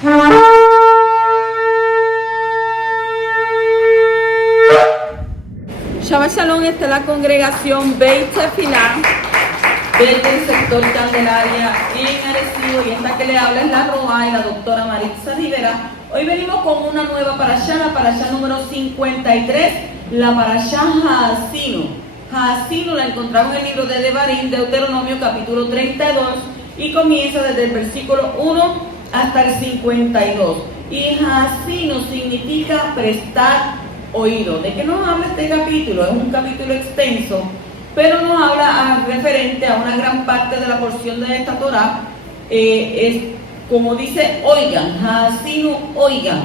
Shabbat Shalom, esta es la congregación Beit Tefilá desde el sector Candelaria en Arecibo, y esta que le habla es la Roa y la doctora Maritza Rivera. Hoy venimos con una nueva parashá, la parashá número 53, la parashá Haazinu. Haazinu la encontramos en el libro de Devarim, Deuteronomio capítulo 32, y comienza desde el versículo 1 hasta el 52. Y Haazinu significa prestar oído. ¿De qué nos habla este capítulo? Es un capítulo extenso, pero nos habla referente a una gran parte de la porción de esta Torá. Es como dice, oigan, Haazinu, oigan.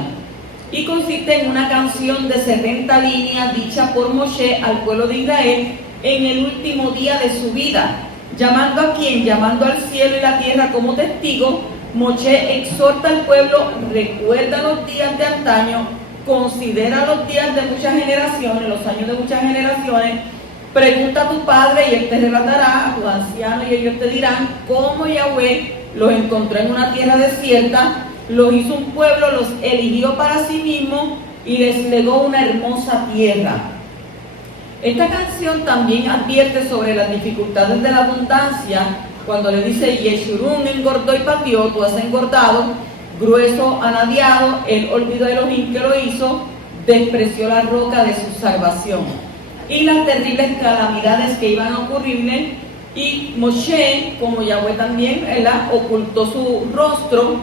Y consiste en una canción de 70 líneas dicha por Moshe al pueblo de Israel en el último día de su vida. ¿Llamando a quién? Llamando al cielo y la tierra como testigo. Moshe exhorta al pueblo: recuerda los días de antaño, considera los días de muchas generaciones, los años de muchas generaciones. Pregunta a tu padre y él te relatará, a tus ancianos y ellos te dirán cómo Yahweh los encontró en una tierra desierta, los hizo un pueblo, los eligió para sí mismo y les legó una hermosa tierra. Esta canción también advierte sobre las dificultades de la abundancia, cuando le dice: Yeshurun engordó y pateó, tú has engordado, grueso anadiado, él olvidó a Elohim que lo hizo, despreció la roca de su salvación. Y las terribles calamidades que iban a ocurrirle, y Moshe, como Yahweh también, ocultó su rostro.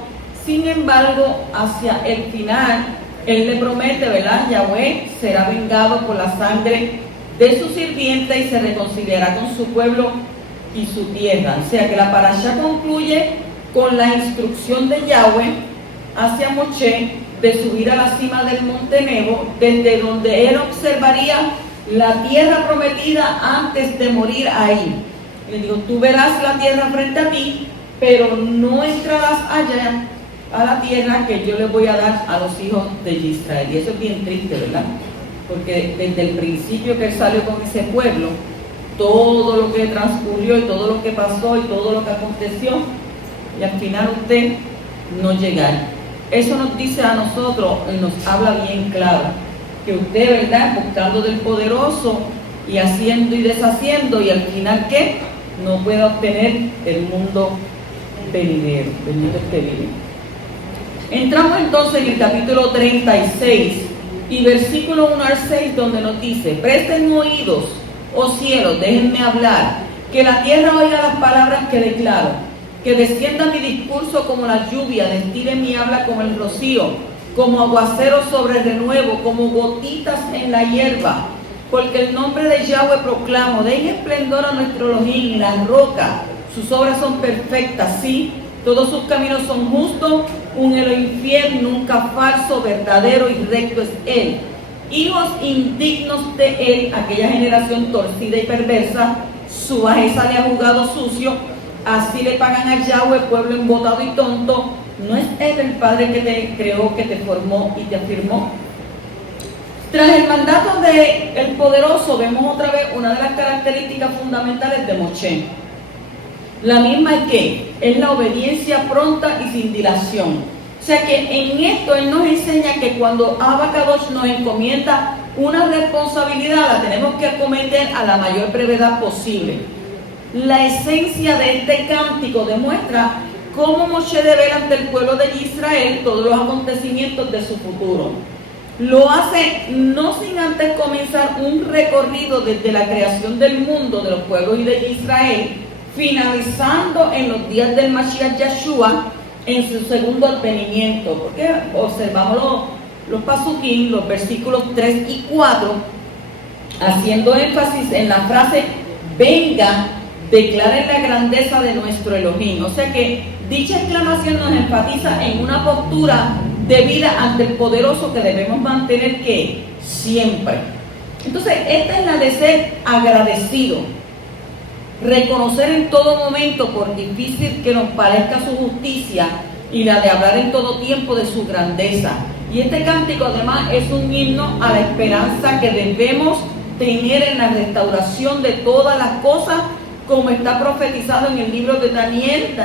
Sin embargo, hacia el final, él le promete, ¿verdad? Yahweh será vengado por la sangre de su sirviente y se reconciliará con su pueblo y su tierra. O sea que la parashá concluye con la instrucción de Yahweh hacia Moshe de subir a la cima del monte Nebo, desde donde él observaría la tierra prometida antes de morir ahí. Le digo: tú verás la tierra frente a ti, pero no entrarás allá a la tierra que yo les voy a dar a los hijos de Israel. Y eso es bien triste, ¿verdad? Porque desde el principio que él salió con ese pueblo, todo lo que transcurrió y todo lo que pasó y todo lo que aconteció, y al final usted no llegar. Eso nos dice a nosotros, nos habla bien claro, que usted, ¿verdad?, buscando del poderoso y haciendo y deshaciendo, y al final, ¿qué? No puede obtener el mundo venidero, el mundo que vive. Entramos entonces en el capítulo 36 y versículo 1 al 6, donde nos dice: presten oídos, oh cielos, déjenme hablar, que la tierra oiga las palabras que declaro, que descienda mi discurso como la lluvia, destile mi habla como el rocío, como aguacero sobre el renuevo, como gotitas en la hierba. Porque el nombre de Yahweh proclamo: den esplendor a nuestro Elohim, la roca, sus obras son perfectas, sí, todos sus caminos son justos, un Elohim fiel, nunca falso, verdadero y recto es él. Hijos indignos de él, aquella generación torcida y perversa, su bajeza le ha jugado sucio, así le pagan a Yahweh, pueblo embotado y tonto. ¿No es él el Padre que te creó, que te formó y te afirmó? Tras el mandato del poderoso, vemos otra vez una de las características fundamentales de Moshe. La misma es que es la obediencia pronta y sin dilación. O sea que en esto él nos enseña que cuando Abba Kadosh nos encomienda una responsabilidad, la tenemos que acometer a la mayor brevedad posible. La esencia de este cántico demuestra cómo Moshe devela ante el pueblo de Israel todos los acontecimientos de su futuro. Lo hace no sin antes comenzar un recorrido desde la creación del mundo, de los pueblos y de Israel, finalizando en los días del Mashiach Yeshua, en su segundo advenimiento. Porque observamos los pasukim, los versículos 3 y 4, haciendo énfasis en la frase: venga, declaren la grandeza de nuestro Elohim. O sea que dicha exclamación nos enfatiza en una postura de vida ante el poderoso que debemos mantener, que siempre. Entonces, esta es la de ser agradecido, reconocer en todo momento, por difícil que nos parezca, su justicia, y la de hablar en todo tiempo de su grandeza. Y este cántico además es un himno a la esperanza que debemos tener en la restauración de todas las cosas, como está profetizado en el libro de Daniel,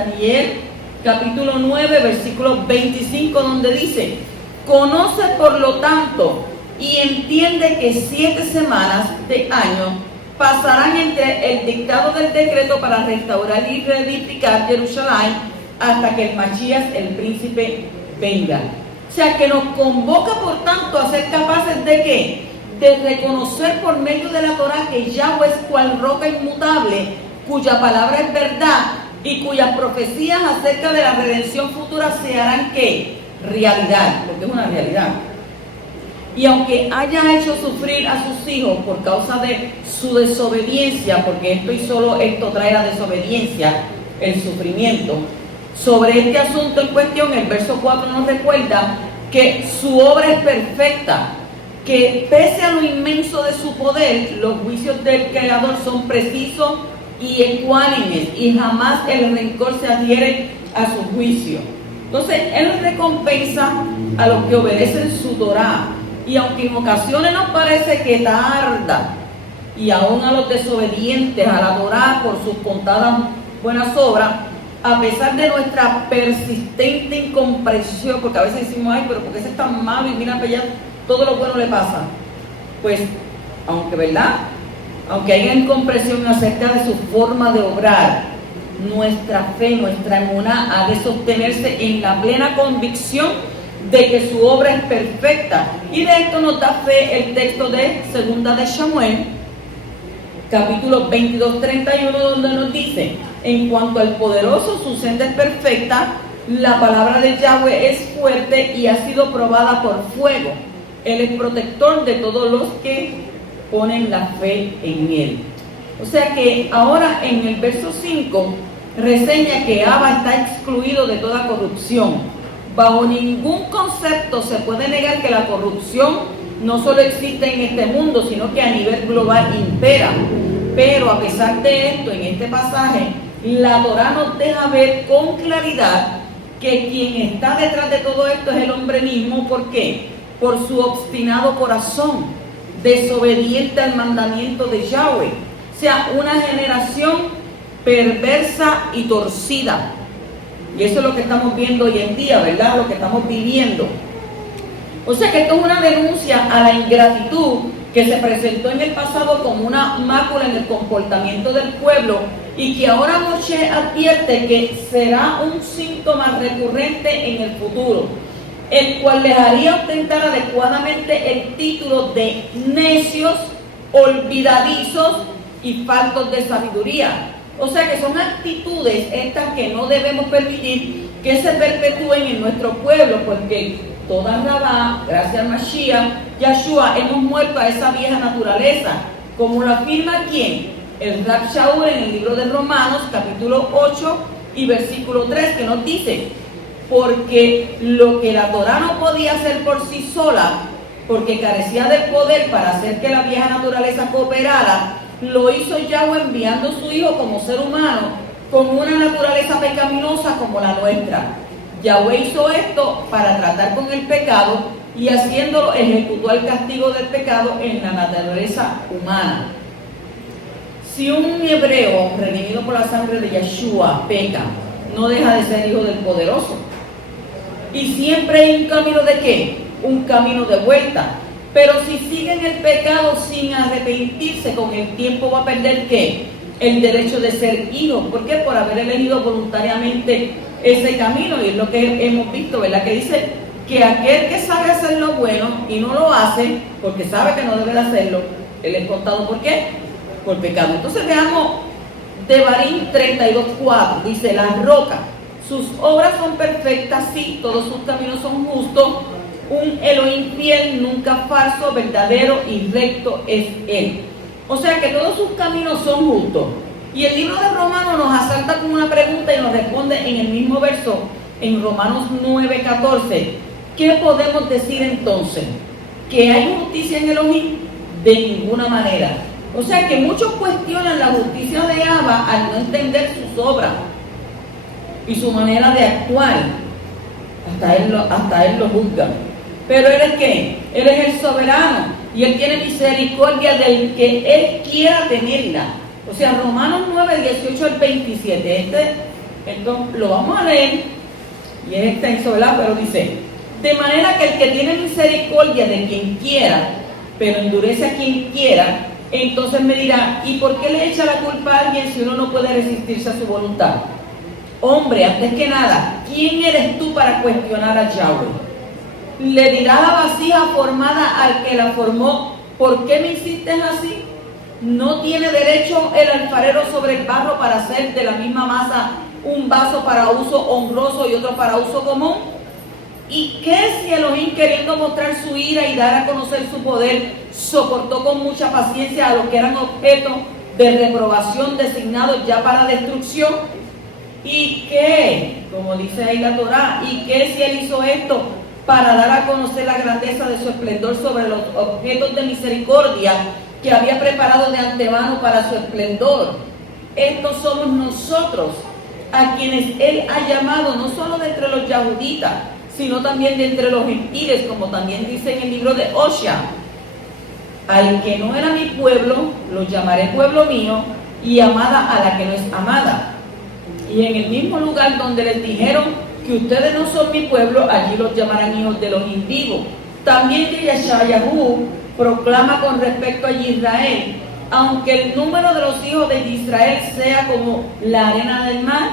capítulo 9, versículo 25, donde dice: conoce por lo tanto y entiende que 7 semanas de año pasarán entre el dictado del decreto para restaurar y reedificar Jerusalén hasta que el Mashiach, el príncipe, venga. O sea, que nos convoca por tanto a ser capaces de ¿qué? De reconocer por medio de la Torah que Yahweh es cual roca inmutable, cuya palabra es verdad y cuyas profecías acerca de la redención futura se harán ¿qué? Realidad, porque es una realidad. Y aunque haya hecho sufrir a sus hijos por causa de su desobediencia, porque esto trae la desobediencia, el sufrimiento, sobre este asunto en cuestión, el verso 4 nos recuerda que su obra es perfecta, que pese a lo inmenso de su poder, los juicios del Creador son precisos y ecuánimes, y jamás el rencor se adhiere a su juicio. Entonces, Él recompensa a los que obedecen su Torah, y aunque en ocasiones nos parece que tarda, y aún a los desobedientes a la Torah por sus contadas buenas obras, a pesar de nuestra persistente incomprensión, porque a veces decimos, ay, pero ¿por qué ese es tan malo? Y mira, para allá todo lo bueno le pasa. Pues, aunque, ¿verdad? Aunque haya incomprensión acerca de su forma de obrar, nuestra fe, nuestra emuná ha de sostenerse en la plena convicción de que su obra es perfecta. Y de esto nos da fe el texto de Segunda de Samuel, capítulo 22, 31, donde nos dice: en cuanto al poderoso, su senda es perfecta, la palabra de Yahweh es fuerte y ha sido probada por fuego. Él es protector de todos los que ponen la fe en Él. O sea que ahora en el verso 5 reseña que Abba está excluido de toda corrupción. Bajo ningún concepto se puede negar que la corrupción no solo existe en este mundo, sino que a nivel global impera. Pero a pesar de esto, en este pasaje, la Torah nos deja ver con claridad que quien está detrás de todo esto es el hombre mismo. ¿Por qué? Por su obstinado corazón, desobediente al mandamiento de Yahweh. O sea, una generación perversa y torcida. Y eso es lo que estamos viendo hoy en día, ¿verdad? Lo que estamos viviendo. O sea que esto es una denuncia a la ingratitud que se presentó en el pasado como una mácula en el comportamiento del pueblo, y que ahora Moshe advierte que será un síntoma recurrente en el futuro, el cual les haría ostentar adecuadamente el título de necios, olvidadizos y faltos de sabiduría. O sea que son actitudes estas que no debemos permitir que se perpetúen en nuestro pueblo, porque toda Rabá, gracias al Mashiach, Yahshua, hemos muerto a esa vieja naturaleza, como lo afirma ¿quién? El Rab Shaul en el libro de Romanos, capítulo 8 y versículo 3, que nos dice: porque lo que la Torah no podía hacer por sí sola, porque carecía del poder para hacer que la vieja naturaleza cooperara, lo hizo Yahweh enviando a su Hijo como ser humano, con una naturaleza pecaminosa como la nuestra. Yahweh hizo esto para tratar con el pecado, y haciéndolo ejecutó el castigo del pecado en la naturaleza humana. Si un hebreo redimido por la sangre de Yeshua peca, no deja de ser hijo del poderoso. Y siempre hay un camino de ¿qué? Un camino de vuelta. Pero si sigue en el pecado sin arrepentirse, con el tiempo va a perder ¿qué? El derecho de ser hijo. ¿Por qué? Por haber elegido voluntariamente ese camino. Y es lo que hemos visto, ¿verdad? Que dice que aquel que sabe hacer lo bueno y no lo hace, porque sabe que no debe de hacerlo, él es contado ¿por qué? Por pecado. Entonces veamos Devarim 32:4. Dice: la roca, sus obras son perfectas, sí, todos sus caminos son justos. Un Elohim fiel, nunca falso, verdadero y recto es Él. O sea que todos sus caminos son justos. Y el libro de Romanos nos asalta con una pregunta y nos responde en el mismo verso, en Romanos 9:14. ¿Qué podemos decir entonces? ¿Que hay justicia en Elohim? De ninguna manera. O sea que muchos cuestionan la justicia de Abba al no entender sus obras y su manera de actuar. Hasta él lo juzga. Pero Él es ¿qué? Él es el soberano, y Él tiene misericordia del que Él quiera tenerla. O sea, Romanos 9, 18 al 27. Esto lo vamos a leer y es extenso, ¿verdad? Pero dice, de manera que el que tiene misericordia de quien quiera, pero endurece a quien quiera, entonces me dirá, ¿y por qué le echa la culpa a alguien si uno no puede resistirse a su voluntad? Hombre, antes que nada, ¿quién eres tú para cuestionar a Yahweh? Le dirá la vasija formada al que la formó, ¿por qué me hiciste así? ¿No tiene derecho el alfarero sobre el barro para hacer de la misma masa un vaso para uso honroso y otro para uso común? ¿Y qué si Elohim, queriendo mostrar su ira y dar a conocer su poder, soportó con mucha paciencia a los que eran objeto de reprobación designados ya para destrucción? ¿Y qué? Como dice ahí la Torá, ¿y qué si él hizo esto para dar a conocer la grandeza de su esplendor sobre los objetos de misericordia que había preparado de antemano para su esplendor? Estos somos nosotros, a quienes él ha llamado no solo de entre los yahuditas, sino también de entre los gentiles, como también dice en el libro de Osea. Al que no era mi pueblo, lo llamaré pueblo mío, y amada a la que no es amada. Y en el mismo lugar donde les dijeron que ustedes no son mi pueblo, allí los llamarán hijos de los impíos. También que Yeshayahu proclama con respecto a Israel, aunque el número de los hijos de Israel sea como la arena del mar,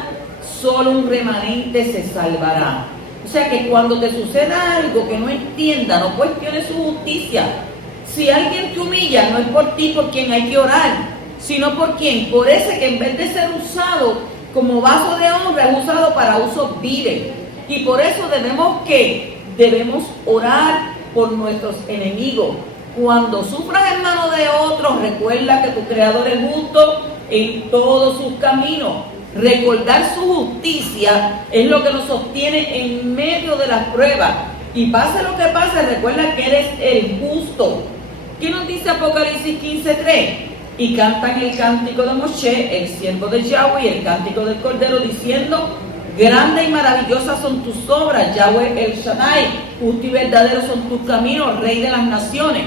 solo un remanente se salvará. O sea que cuando te suceda algo que no entienda, no cuestiones su justicia. Si alguien te humilla, no es por ti por quien hay que orar, sino por quien, por ese que en vez de ser usado como vaso de honra, es usado para usos viles. Y por eso debemos orar por nuestros enemigos. Cuando sufras en manos de otros, recuerda que tu Creador es justo en todos sus caminos. Recordar su justicia es lo que nos sostiene en medio de las pruebas. Y pase lo que pase, recuerda que eres el justo. ¿Qué nos dice Apocalipsis 15:3? Y cantan el cántico de Moshe, el siervo de Yahweh, y el cántico del Cordero, diciendo: grandes y maravillosas son tus obras, Yahweh el Shaddai, justo y verdadero son tus caminos, Rey de las naciones.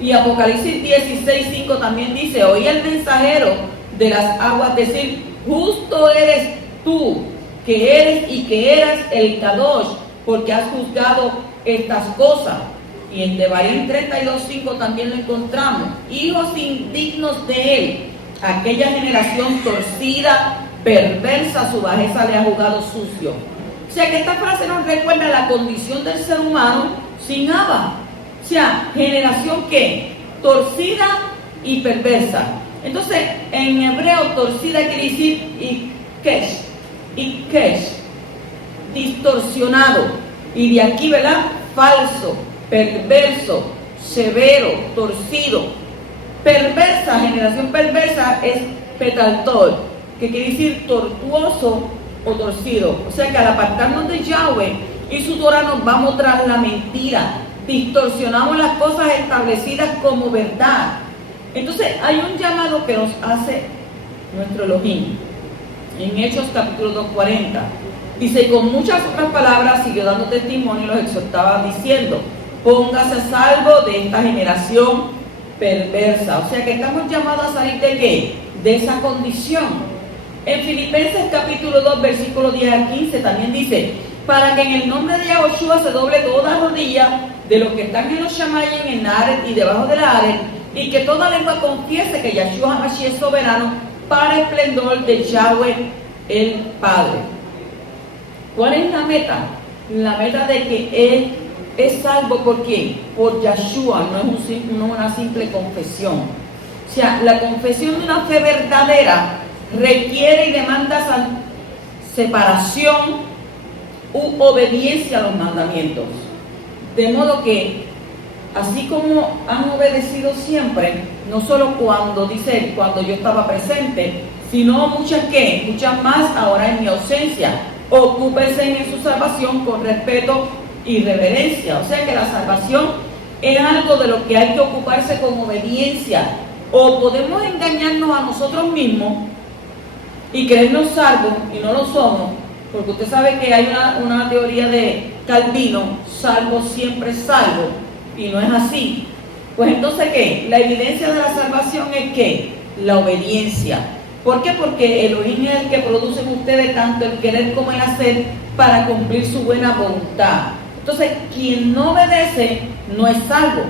Y Apocalipsis 16:5 también dice: oí el mensajero de las aguas decir: justo eres tú, que eres y que eras el Kadosh, porque has juzgado estas cosas. Y en Devarim 32:5 también lo encontramos: hijos indignos de él, aquella generación torcida, perversa, su bajeza le ha jugado sucio. O sea que esta frase nos recuerda la condición del ser humano sin Abba. O sea, generación que torcida y perversa. Entonces, en hebreo, torcida quiere decir ikesh, distorsionado. Y de aquí, ¿verdad? Falso, perverso, severo, torcido. Perversa, generación perversa es petaltor, que quiere decir tortuoso o torcido. O sea que al apartarnos de Yahweh y su Torah nos vamos tras la mentira, distorsionamos las cosas establecidas como verdad. Entonces hay un llamado que nos hace nuestro Elohim en Hechos capítulo 2:40. Dice: y con muchas otras palabras siguió dando testimonio y los exhortaba diciendo: póngase a salvo de esta generación perversa. O sea que estamos llamados a salir ¿de qué? De esa condición. En Filipenses capítulo 2 versículo 10 al 15 también dice: para que en el nombre de Yahushua se doble toda rodilla de los que están en los Shamayim, en Aret y debajo de la Aret, y que toda lengua confiese que Yahshua HaMashiach es soberano, para esplendor de Yahweh el Padre. ¿Cuál es la meta? La meta de que Él es salvo. ¿Por quién? Por Yahshua, no es una simple confesión. O sea, la confesión de una fe verdadera requiere y demanda separación u obediencia a los mandamientos. De modo que, así como han obedecido siempre, no solo cuando yo estaba presente, sino muchas más ahora en mi ausencia. Ocúpense en su salvación con respeto y reverencia. O sea que la salvación es algo de lo que hay que ocuparse con obediencia. O podemos engañarnos a nosotros mismos y creernos salvos y no lo somos, porque usted sabe que hay una teoría de Calvino: salvo siempre salvo, y no es así. Pues entonces, ¿qué? La evidencia de la salvación es ¿qué? La obediencia. ¿Por qué? Porque Elohim es el que produce en ustedes tanto el querer como el hacer para cumplir su buena voluntad. Entonces, quien no obedece no es salvo,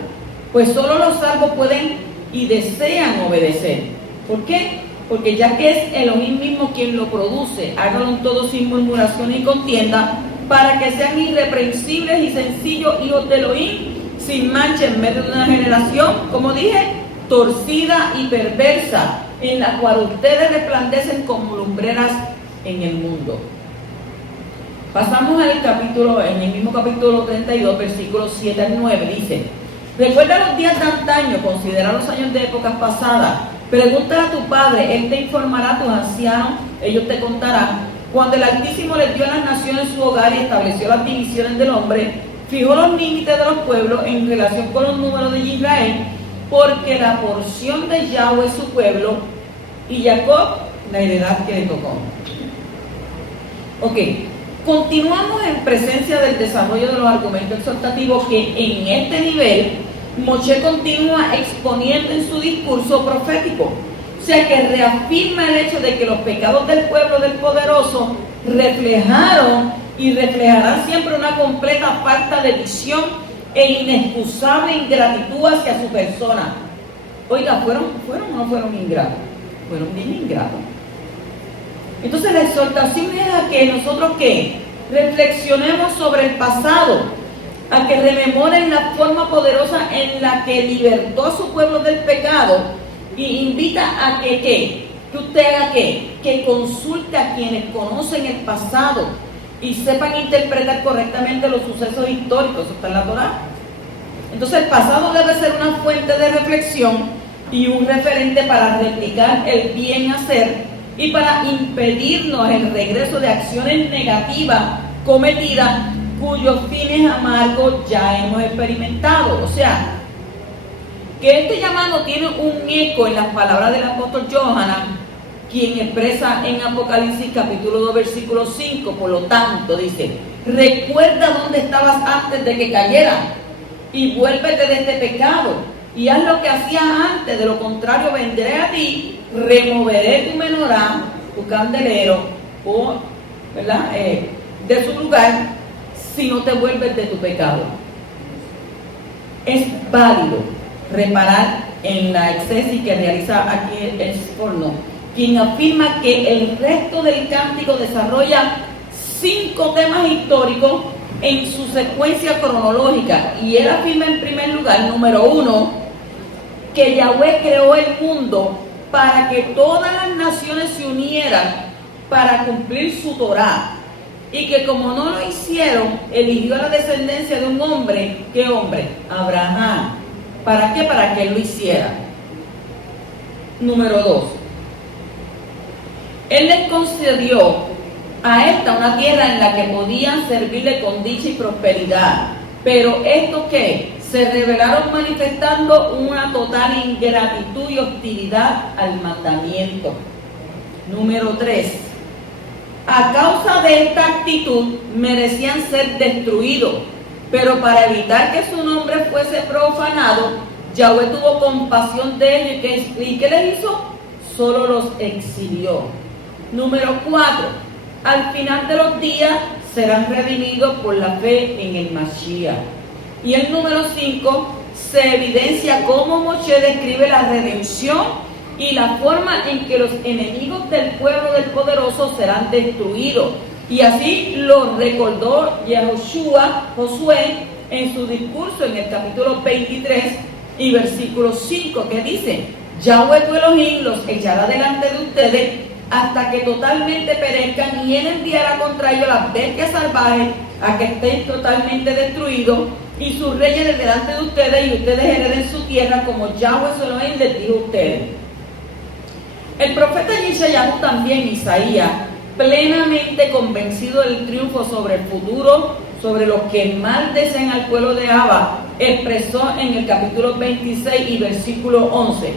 pues solo los salvos pueden y desean obedecer. ¿Por qué? Porque ya que es Elohim mismo quien lo produce, háganlo todo sin murmuración y contienda, para que sean irreprensibles y sencillos hijos de Elohim, sin mancha en medio de una generación, como dije, torcida y perversa, en la cual ustedes resplandecen como lumbreras en el mundo. Pasamos al capítulo, en el mismo capítulo 32, versículos 7 al 9, dice: recuerda los días de antaño, considera los años de épocas pasadas, pregúntale a tu padre, él te informará, a tus ancianos, ellos te contarán. Cuando el Altísimo les dio a las naciones su hogar y estableció las divisiones del hombre, fijó los límites de los pueblos en relación con los números de Israel, porque la porción de Yahweh es su pueblo y Jacob la heredad que le tocó. Ok, continuamos en presencia del desarrollo de los argumentos exhortativos que en este nivel Moshe continúa exponiendo en su discurso profético. O sea que reafirma el hecho de que los pecados del pueblo del poderoso reflejaron y reflejarán siempre una completa falta de visión e inexcusable ingratitud hacia su persona. Oiga, ¿fueron o no fueron ingratos? Fueron bien ingratos. Entonces la exhortación es a que nosotros ¿qué? Reflexionemos sobre el pasado, a que rememoren la forma poderosa en la que libertó a su pueblo del pecado, y invita a que usted haga que consulte a quienes conocen el pasado y sepan interpretar correctamente los sucesos históricos. Eso está en la Torá. Entonces el pasado debe ser una fuente de reflexión y un referente para replicar el bien hacer y para impedirnos el regreso de acciones negativas cometidas cuyos fines amargos ya hemos experimentado. O sea, que este llamado tiene un eco en las palabras del apóstol Yohanan, quien expresa en Apocalipsis capítulo 2 versículo 5, por lo tanto dice: recuerda dónde estabas antes de que cayera y vuélvete de este pecado y haz lo que hacías antes, de lo contrario vendré a ti, removeré tu menorá, tu candelero, ¿verdad? De su lugar, si no te vuelves de tu pecado. Es válido reparar en la exégesis que realiza aquí el Sforno, quien afirma que el resto del cántico desarrolla 5 temas históricos en su secuencia cronológica, y él afirma en primer lugar, número 1, que Yahweh creó el mundo para que todas las naciones se unieran para cumplir su Torá, y que como no lo hicieron, eligió a la descendencia de un hombre. ¿Qué hombre? Abraham. ¿Para qué? Para que él lo hiciera. Número 2. Él les concedió a esta una tierra en la que podían servirle con dicha y prosperidad. Pero esto ¿qué? Se revelaron manifestando una total ingratitud y hostilidad al mandamiento. Número 3. A causa de esta actitud merecían ser destruidos. Pero para evitar que su nombre fuese profanado, Yahweh tuvo compasión de ellos. ¿Y qué les hizo? Solo los exilió. Número 4. Al final de los días serán redimidos por la fe en el Mashiach. Y el número 5 se evidencia cómo Moshe describe la redención y la forma en que los enemigos del pueblo del poderoso serán destruidos. Y así lo recordó Josué en su discurso en el capítulo 23 y versículo 5, que dice: Yahweh tu Elohim los echará delante de ustedes hasta que totalmente perezcan, y él enviará contra ellos las bestias salvajes a que estén totalmente destruidos, y sus reyes de delante de ustedes, y ustedes hereden su tierra como Yahweh su Elohim les dijo a ustedes. El profeta Yeshayahu también, Isaías, plenamente convencido del triunfo sobre el futuro, sobre los que mal desean al pueblo de Abba, expresó en el capítulo 26 y versículo 11: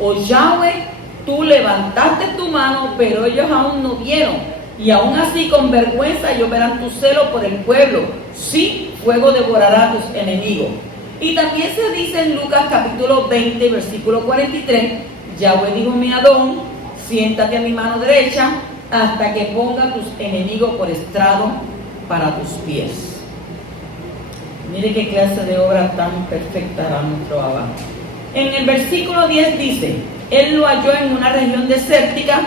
Oh Yahweh, tú levantaste tu mano, pero ellos aún no vieron, y aún así con vergüenza ellos verán tu celo por el pueblo. Sí, fuego devorará a tus enemigos. Y también se dice en Lucas capítulo 20, versículo 43: Yahweh dijo a mi Adón, siéntate a mi mano derecha hasta que ponga tus enemigos por estrado para tus pies. Mire qué clase de obra tan perfecta hará nuestro Abba. En el versículo 10 dice: Él lo halló en una región desértica,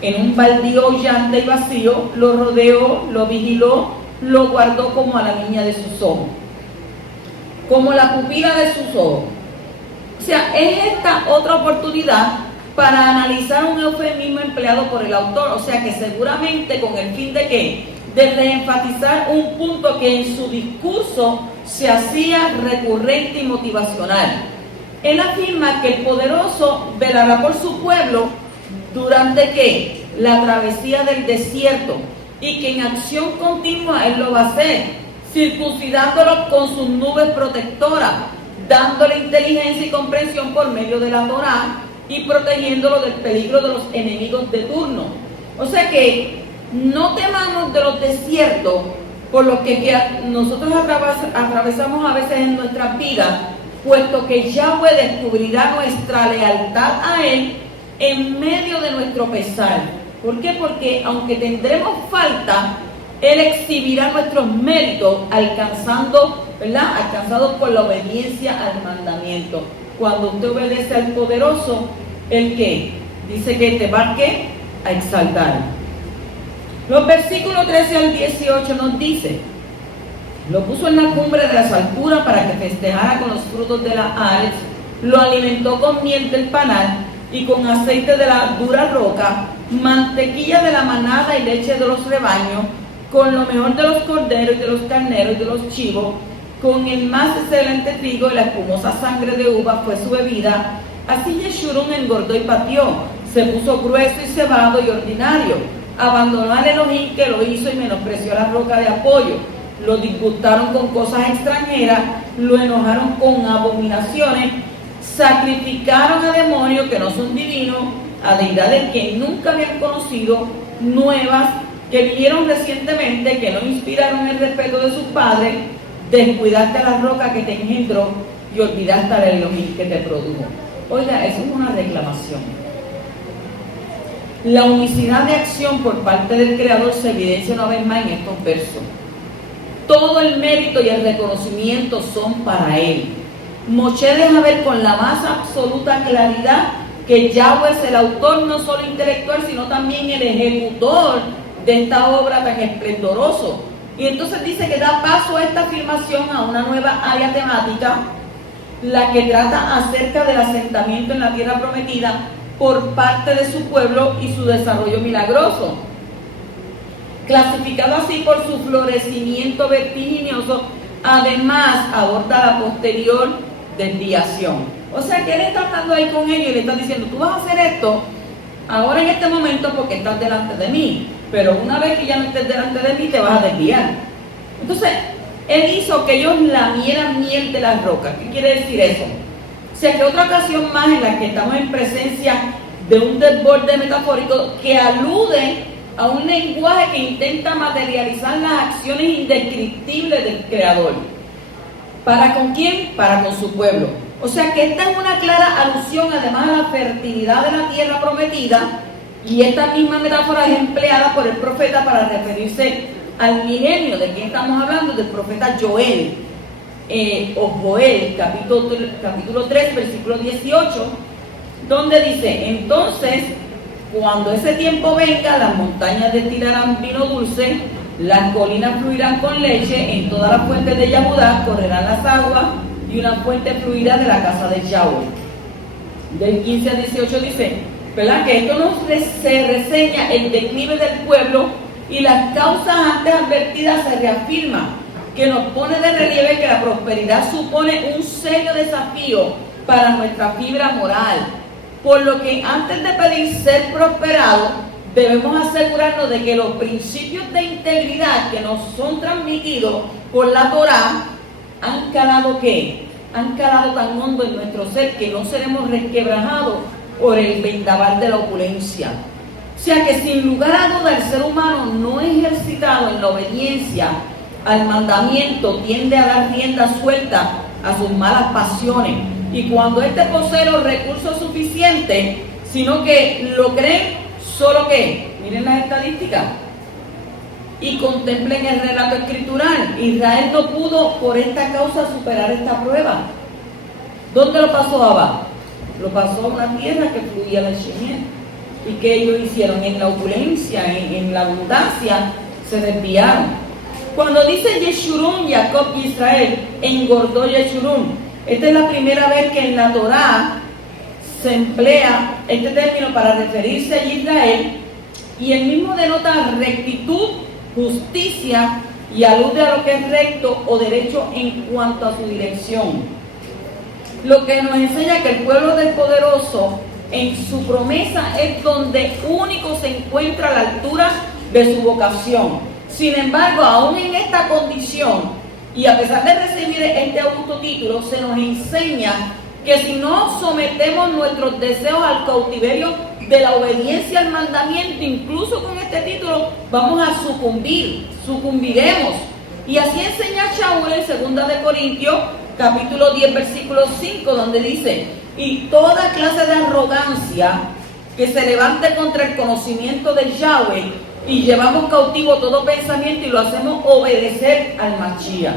en un baldío hollante y vacío, lo rodeó, lo vigiló, lo guardó como a la niña de sus ojos, como la pupila de sus ojos. O sea, es esta otra oportunidad para analizar un eufemismo empleado por el autor, o sea que seguramente con el fin de ¿qué? De reenfatizar un punto que en su discurso se hacía recurrente y motivacional. Él afirma que el poderoso velará por su pueblo durante ¿qué? La travesía del desierto, y que en acción continua Él lo va a hacer, circuncidándolo con sus nubes protectoras, dándole inteligencia y comprensión por medio de la Torá y protegiéndolo del peligro de los enemigos de turno. O sea que no temamos de los desiertos por los que nosotros atravesamos a veces en nuestras vidas, puesto que Yahweh descubrirá nuestra lealtad a Él en medio de nuestro pesar. ¿Por qué? Porque aunque tendremos falta, Él exhibirá nuestros méritos alcanzados por la obediencia al mandamiento. Cuando usted obedece al poderoso, ¿el qué? Dice que te va a exaltar. Los versículos 13 al 18 nos dice: lo puso en la cumbre de las alturas para que festejara con los frutos de la ales, lo alimentó con miel del panal y con aceite de la dura roca, mantequilla de la manada y leche de los rebaños, con lo mejor de los corderos y de los carneros y de los chivos, con el más excelente trigo y la espumosa sangre de uva fue su bebida. Así Yeshurun engordó y pateó, se puso grueso y cebado y ordinario, abandonó al Elohim que lo hizo y menospreció la roca de apoyo. Lo disgustaron con cosas extranjeras, lo enojaron con abominaciones, sacrificaron a demonios que no son divinos, a deidades que nunca habían conocido, nuevas, que vinieron recientemente, que no inspiraron el respeto de sus padres. Descuidaste a la roca que te engendró y olvidaste al Elohim que te produjo. Oiga, eso es una reclamación. La unicidad de acción por parte del Creador se evidencia una vez más en estos versos. Todo el mérito y el reconocimiento son para Él. Moshe deja ver con la más absoluta claridad que Yahweh es el autor no solo intelectual, sino también el ejecutor de esta obra tan esplendoroso. Y entonces dice que da paso a esta afirmación a una nueva área temática, la que trata acerca del asentamiento en la tierra prometida por parte de su pueblo y su desarrollo milagroso. Clasificado así por su florecimiento vertiginoso, además aborda la posterior desviación. O sea que Él está hablando ahí con ellos y le está diciendo: tú vas a hacer esto ahora en este momento porque estás delante de mí, pero una vez que ya no estés delante de mí te vas a desviar. Entonces Él hizo que ellos lamieran miel de las rocas. ¿Qué quiere decir eso? O sea que otra ocasión más en la que estamos en presencia de un desborde metafórico que alude a un lenguaje que intenta materializar las acciones indescriptibles del Creador. ¿Para con quién? Para con su pueblo. O sea que esta es una clara alusión además a la fertilidad de la tierra prometida, y esta misma metáfora es empleada por el profeta para referirse al milenio. ¿De qué estamos hablando? Del profeta Joel, o Joel, capítulo 3, versículo 18, donde dice: entonces, cuando ese tiempo venga, las montañas destilarán vino dulce, las colinas fluirán con leche, en todas las fuentes de Yahudá correrán las aguas, y una fuente fluirá de la casa de Yahweh. Del 15 al 18 dice, ¿verdad?, que esto se reseña el declive del pueblo y las causas antes advertidas se reafirman, que nos pone de relieve que la prosperidad supone un serio desafío para nuestra fibra moral. Por lo que antes de pedir ser prosperados, debemos asegurarnos de que los principios de integridad que nos son transmitidos por la Torá han calado ¿qué? Han calado tan hondo en nuestro ser que no seremos resquebrajados por el vendaval de la opulencia. O sea que sin lugar a duda el ser humano no ejercitado en la obediencia al mandamiento tiende a dar rienda suelta a sus malas pasiones. Y cuando este posee los recursos suficientes, sino que lo creen solo que, miren las estadísticas, y contemplen el relato escritural. Israel no pudo por esta causa superar esta prueba. ¿Dónde lo pasó Abba? Lo pasó a una tierra que fluía leche y miel. ¿Y qué ellos hicieron? En la opulencia, en la abundancia, se desviaron. Cuando dice Yeshurun, Jacob y Israel, engordó Yeshurun. Esta es la primera vez que en la Torá se emplea este término para referirse a Israel, y el mismo denota rectitud, justicia y alude a lo que es recto o derecho en cuanto a su dirección. Lo que nos enseña que el pueblo del poderoso en su promesa es donde único se encuentra a la altura de su vocación. Sin embargo, aún en esta condición, y a pesar de recibir este augusto título, se nos enseña que si no sometemos nuestros deseos al cautiverio de la obediencia al mandamiento, incluso con este título, vamos a sucumbiremos. Y así enseña Shaul en 2 de Corintios, capítulo 10, versículo 5, donde dice: y toda clase de arrogancia que se levante contra el conocimiento de Yahweh, y llevamos cautivo todo pensamiento y lo hacemos obedecer al Mashiach.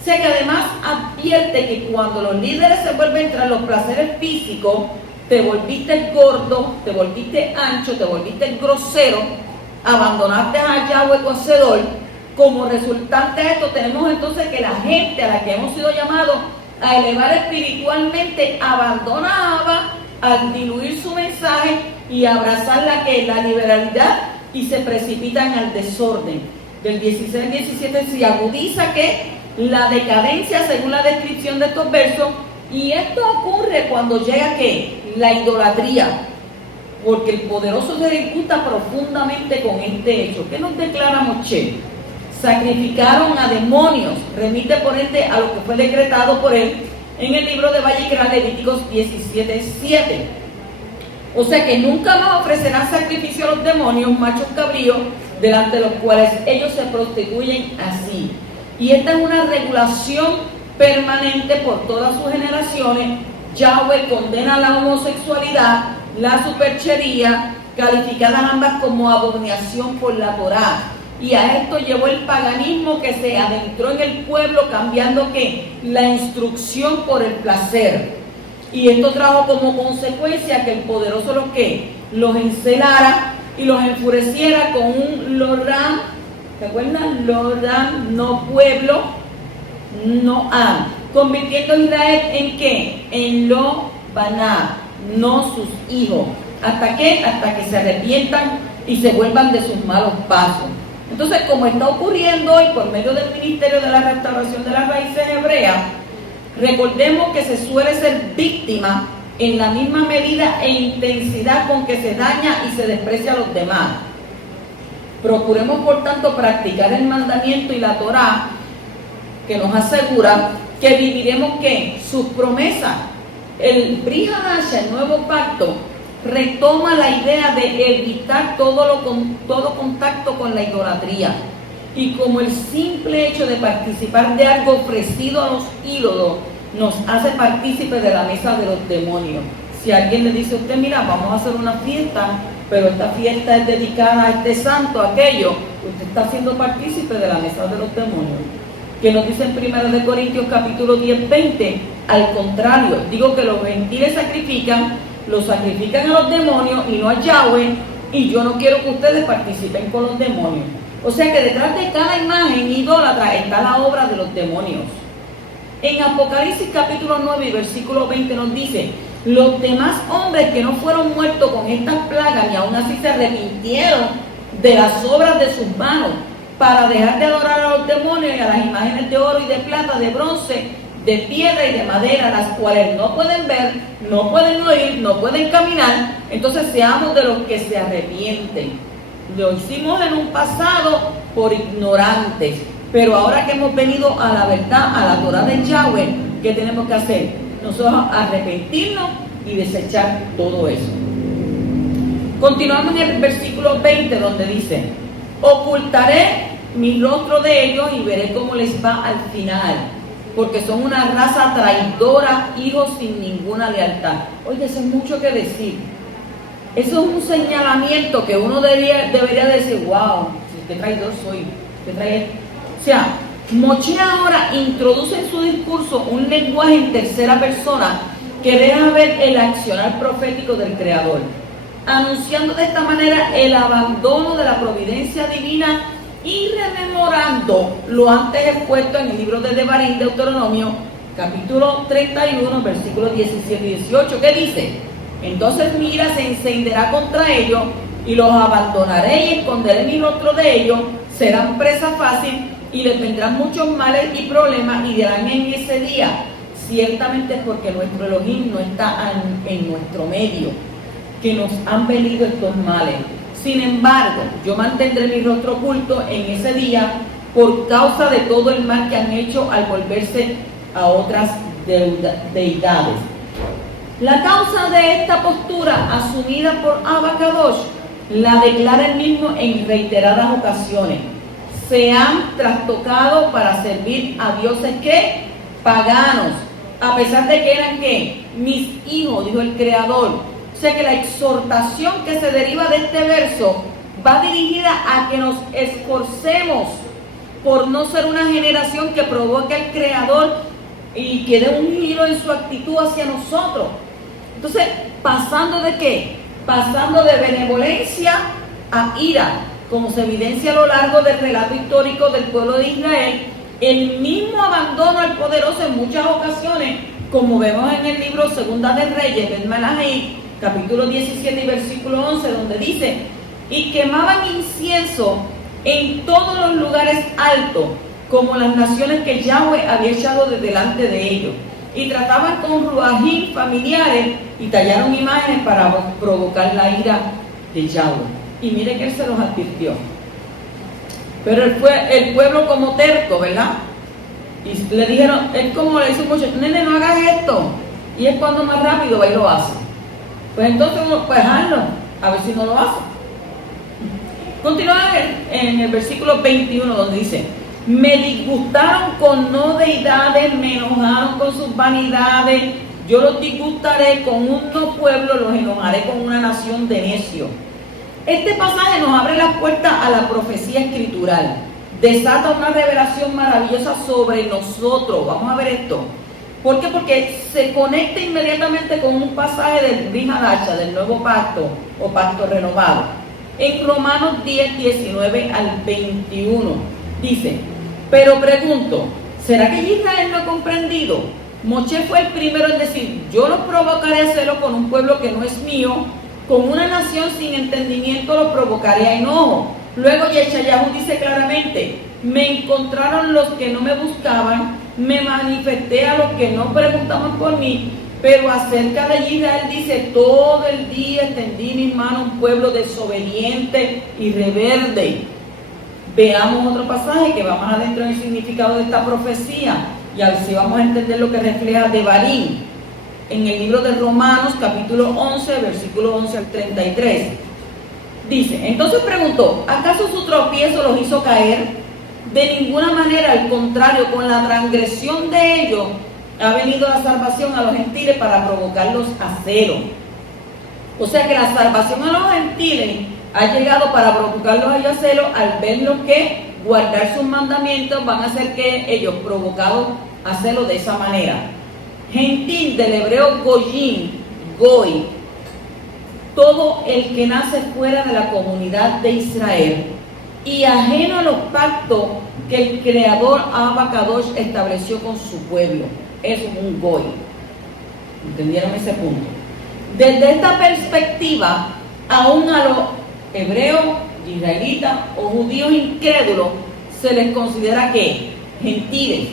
O sea que además advierte que cuando los líderes se vuelven tras los placeres físicos, te volviste gordo, te volviste ancho, te volviste grosero, abandonaste a Yahweh concedor. Como resultante de esto, tenemos entonces que la gente a la que hemos sido llamados a elevar espiritualmente abandona a Abba al diluir su mensaje y abrazar la liberalidad, y se precipitan al desorden. Del 16 al 17 se agudiza que la decadencia según la descripción de estos versos, y esto ocurre cuando llega ¿qué? La idolatría, porque el poderoso se disgusta profundamente con este hecho. ¿Qué nos declara Moshe? Sacrificaron a demonios, remite por ende a lo que fue decretado por él en el libro de Vayikra, Levíticos 17:7. O sea que nunca más ofrecerán sacrificio a los demonios, machos cabríos, delante de los cuales ellos se prostituyen así. Y esta es una regulación permanente por todas sus generaciones. Yahweh condena la homosexualidad, la superchería, calificadas ambas como abominación por la Torá. Y a esto llevó el paganismo que se adentró en el pueblo, cambiando ¿qué? La instrucción por el placer. Y esto trajo como consecuencia que el poderoso los encelara y los enfureciera con un Loram. ¿Se acuerdan? Loram, no pueblo, no am. Convirtiendo a Israel en ¿qué? En lo baná, no sus hijos. ¿Hasta qué? Hasta que se arrepientan y se vuelvan de sus malos pasos. Entonces, como está ocurriendo hoy por medio del ministerio de la restauración de las raíces hebreas, recordemos que se suele ser víctima en la misma medida e intensidad con que se daña y se desprecia a los demás. Procuremos, por tanto, practicar el mandamiento y la Torá, que nos asegura que viviremos ¿qué? Sus promesas. El Brit Hadashah, el nuevo pacto, retoma la idea de evitar todo contacto con la idolatría. Y como el simple hecho de participar de algo ofrecido a los ídolos nos hace partícipes de la mesa de los demonios. Si alguien le dice a usted: mira, vamos a hacer una fiesta, pero esta fiesta es dedicada a este santo, a aquello, usted está siendo partícipe de la mesa de los demonios. Que nos dice en 1 de Corintios capítulo 10, 20, al contrario, digo que los gentiles lo sacrifican a los demonios y no a Yahweh, y yo no quiero que ustedes participen con los demonios. O sea que detrás de cada imagen idólatra está la obra de los demonios. En Apocalipsis capítulo 9 y versículo 20 nos dice: los demás hombres que no fueron muertos con estas plagas ni aún así se arrepintieron de las obras de sus manos, para dejar de adorar a los demonios y a las imágenes de oro y de plata, de bronce, de piedra y de madera, las cuales no pueden ver, no pueden oír, no pueden caminar. Entonces seamos de los que se arrepienten. Lo hicimos en un pasado por ignorantes, pero ahora que hemos venido a la verdad, a la Torá de Yahweh, ¿qué tenemos que hacer? Nosotros arrepentirnos y desechar todo eso. Continuamos en el versículo 20, donde dice: ocultaré mi rostro de ellos y veré cómo les va al final, porque son una raza traidora, hijos sin ninguna lealtad. Oye, eso es mucho que decir. Eso es un señalamiento que uno debería decir: wow, qué traidor soy. ¿Qué trae? O sea, Moshe ahora introduce en su discurso un lenguaje en tercera persona que deja ver el accionar profético del Creador, anunciando de esta manera el abandono de la providencia divina y rememorando lo antes expuesto en el libro de Devarim, Deuteronomio, capítulo 31, versículos 17 y 18, que dice: entonces mi ira se encenderá contra ellos y los abandonaré y esconderé mi rostro de ellos, serán presa fácil y les vendrán muchos males y problemas y dirán en ese día: ciertamente es porque nuestro Elohim no está en nuestro medio, que nos han venido estos males. Sin embargo, yo mantendré mi rostro oculto en ese día por causa de todo el mal que han hecho al volverse a otras deidades. La causa de esta postura asumida por Abba Kadosh la declara él mismo en reiteradas ocasiones. Se han trastocado para servir a dioses que paganos, a pesar de que eran ¿qué? Mis hijos, dijo el Creador. O sea que la exhortación que se deriva de este verso va dirigida a que nos esforcemos por no ser una generación que provoque al Creador y que dé un giro en su actitud hacia nosotros. Entonces, ¿pasando de qué? Pasando de benevolencia a ira, como se evidencia a lo largo del relato histórico del pueblo de Israel, el mismo abandono al poderoso en muchas ocasiones, como vemos en el libro Segunda de Reyes, del Malají, capítulo 17 y versículo 11, donde dice: y quemaban incienso en todos los lugares altos, como las naciones que Yahweh había echado de delante de ellos, y trataban con ruajín familiares y tallaron imágenes para provocar la ira de Yahweh. Y mire que él se los advirtió. Pero él fue el pueblo como terco, ¿verdad? Y le dijeron, es como le dice un muchacho: nene, no hagas esto. Y es cuando más rápido va y lo hace. Pues entonces uno, pues hazlo, a ver si no lo hace. Continúa en el versículo 21, donde dice: me disgustaron con no deidades, me enojaron con sus vanidades, yo los disgustaré con un no pueblo, los enojaré con una nación de necios. Este pasaje nos abre las puertas a la profecía escritural, desata una revelación maravillosa sobre nosotros. Vamos a ver esto. ¿Por qué? Porque se conecta inmediatamente con un pasaje del Brit Hadasha, del nuevo pacto o pacto renovado. En Romanos 10, 19 al 21 dice: pero pregunto, ¿será que Israel no ha comprendido? Moshe fue el primero en decir: yo los provocaré a celo con un pueblo que no es mío, con una nación sin entendimiento los provocaré a enojo. Luego Yeshayahu dice claramente: me encontraron los que no me buscaban, me manifesté a los que no preguntaban por mí. Pero acerca de Israel dice: todo el día extendí mis manos a un pueblo desobediente y rebelde. Veamos otro pasaje que va más adentro en el significado de esta profecía y así vamos a entender lo que refleja Devarim. En el libro de Romanos, capítulo 11, versículo 11 al 33. Dice: entonces preguntó: ¿acaso su tropiezo los hizo caer? De ninguna manera, al contrario, con la transgresión de ellos ha venido la salvación a los gentiles para provocarlos a celo. O sea que la salvación a los gentiles ha llegado para provocarlos a ellos a celo, al verlos que guardar sus mandamientos van a hacer que ellos provocados a celo de esa manera. Gentil, del hebreo goyim, goy, todo el que nace fuera de la comunidad de Israel y ajeno a los pactos que el Creador Abba Kadosh estableció con su pueblo. Eso es un goy. ¿Entendieron ese punto? Desde esta perspectiva, aún a los hebreos, israelitas o judíos incrédulos se les considera ¿qué? Gentiles.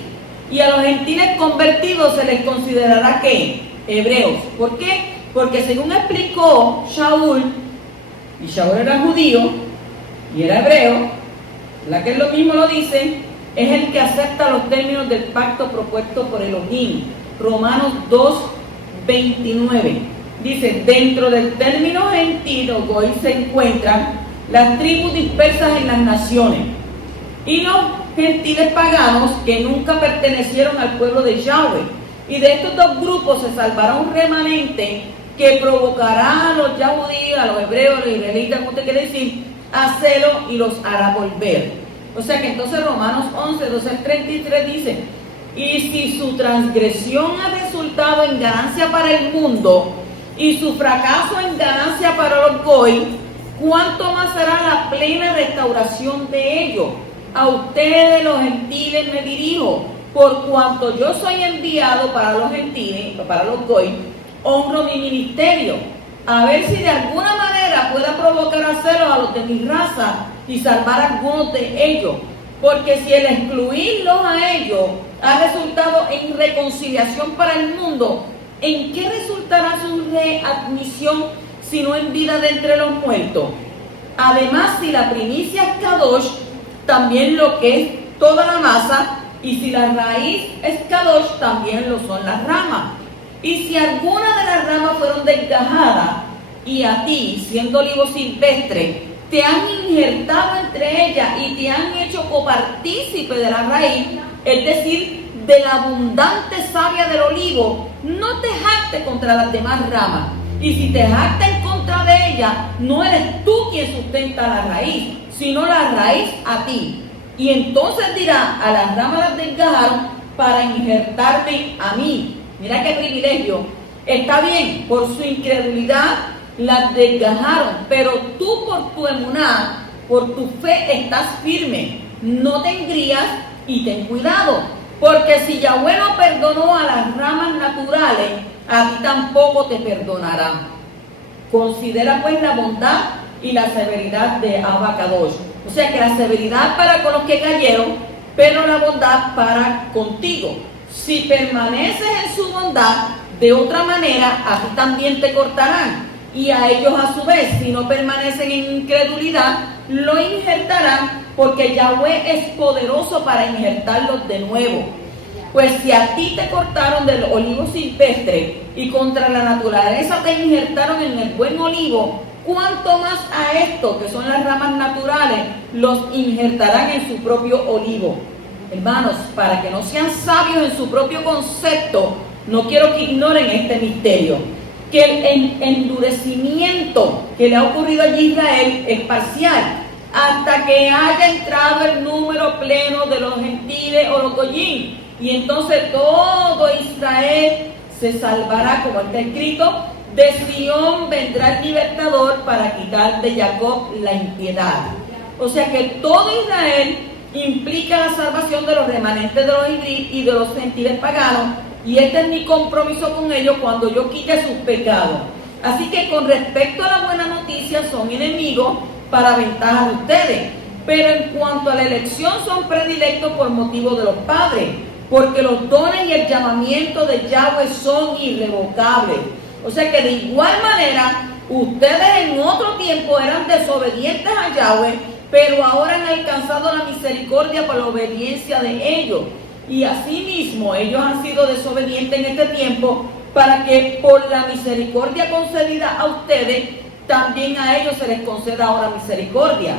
Y a los gentiles convertidos se les considerará ¿qué? Hebreos. ¿Por qué? Porque según explicó Shaul, y Shaul era judío y era hebreo, la que él lo mismo lo dice, es el que acepta los términos del pacto propuesto por Elohim. Romanos 2, 29. Dice: dentro del término gentil o goy se encuentran las tribus dispersas en las naciones y los gentiles paganos que nunca pertenecieron al pueblo de Yahweh. Y de estos dos grupos se salvará un remanente que provocará a los judíos, a los hebreos, a los israelitas, como usted quiere decir, a celo y los hará volver. O sea que entonces Romanos 11, 12 al 33 dice: y si su transgresión ha resultado en ganancia para el mundo y su fracaso en ganancia para los goy, ¿cuánto más será la plena restauración de ellos? A ustedes los gentiles me dirijo, por cuanto yo soy enviado para los gentiles, para los goy, honro mi ministerio, a ver si de alguna manera pueda provocar a celos a los de mi raza y salvar a algunos de ellos. Porque si el excluirlos a ellos ha resultado en reconciliación para el mundo, ¿en qué resultará su readmisión si no en vida de entre los muertos? Además, si la primicia es Kadosh, también lo que es toda la masa, y si la raíz es Kadosh, también lo son las ramas. Y si alguna de las ramas fueron desgajadas, y a ti, siendo olivo silvestre, te han injertado entre ellas y te han hecho copartícipe de la raíz, es decir, de la abundante savia del olivo, no te jactes contra las demás ramas. Y si te jactas en contra de ella, no eres tú quien sustenta la raíz, sino la raíz a ti. Y entonces dirá: a las ramas las desgajaron para injertarme a mí. Mira qué privilegio. Está bien, por su incredulidad las desgajaron, pero tú por tu emuná, por tu fe estás firme. No te engrías y ten cuidado, porque si Yahweh no perdonó a las ramas naturales, a ti tampoco te perdonará. Considera pues la bondad y la severidad de Abba Kadosh. O sea que la severidad para con los que cayeron, pero la bondad para contigo. Si permaneces en su bondad, de otra manera a ti también te cortarán. Y a ellos a su vez, si no permanecen en incredulidad, lo injertarán, porque Yahweh es poderoso para injertarlos de nuevo. Pues si a ti te cortaron del olivo silvestre y contra la naturaleza te injertaron en el buen olivo, ¿cuánto más a estos, que son las ramas naturales, los injertarán en su propio olivo? Hermanos, para que no sean sabios en su propio concepto, no quiero que ignoren este misterio, que el endurecimiento que le ha ocurrido allí a Israel es parcial, hasta que haya entrado el número pleno de los gentiles o los goyim, y entonces todo Israel se salvará, como está escrito: de Sión vendrá el libertador para quitar de Jacob la impiedad. O sea que todo Israel implica la salvación de los remanentes de los y de los gentiles paganos, y este es mi compromiso con ellos cuando yo quite sus pecados. Así que con respecto a la buena noticia, son enemigos para ventaja de ustedes, pero en cuanto a la elección, son predilectos por motivo de los padres, porque los dones y el llamamiento de Yahweh son irrevocables. O sea que de igual manera, ustedes en otro tiempo eran desobedientes a Yahweh, pero ahora han alcanzado la misericordia por la obediencia de ellos. Y asimismo ellos han sido desobedientes en este tiempo, para que por la misericordia concedida a ustedes, también a ellos se les conceda ahora misericordia.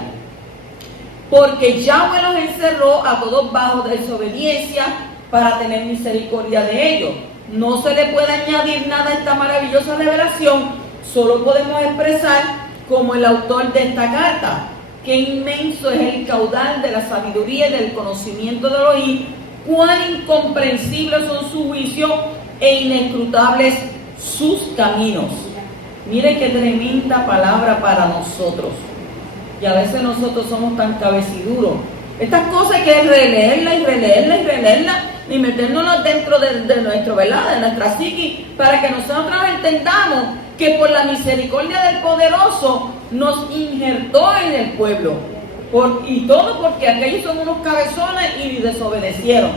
Porque Yahweh los encerró a todos bajo desobediencia para tener misericordia de ellos. No se le puede añadir nada a esta maravillosa revelación, solo podemos expresar como el autor de esta carta: qué inmenso es el caudal de la sabiduría y del conocimiento de Elohim, cuán incomprensibles son sus juicios e inescrutables sus caminos. Mire qué tremenda palabra para nosotros. Y a veces nosotros somos tan cabeciduros. Estas cosas hay que releerlas y releerlas y releerlas y metérnoslas dentro de nuestro, ¿verdad?, de nuestra psique, para que nosotros entendamos que por la misericordia del Poderoso nos injertó en el pueblo. Y todo porque aquellos son unos cabezones y desobedecieron.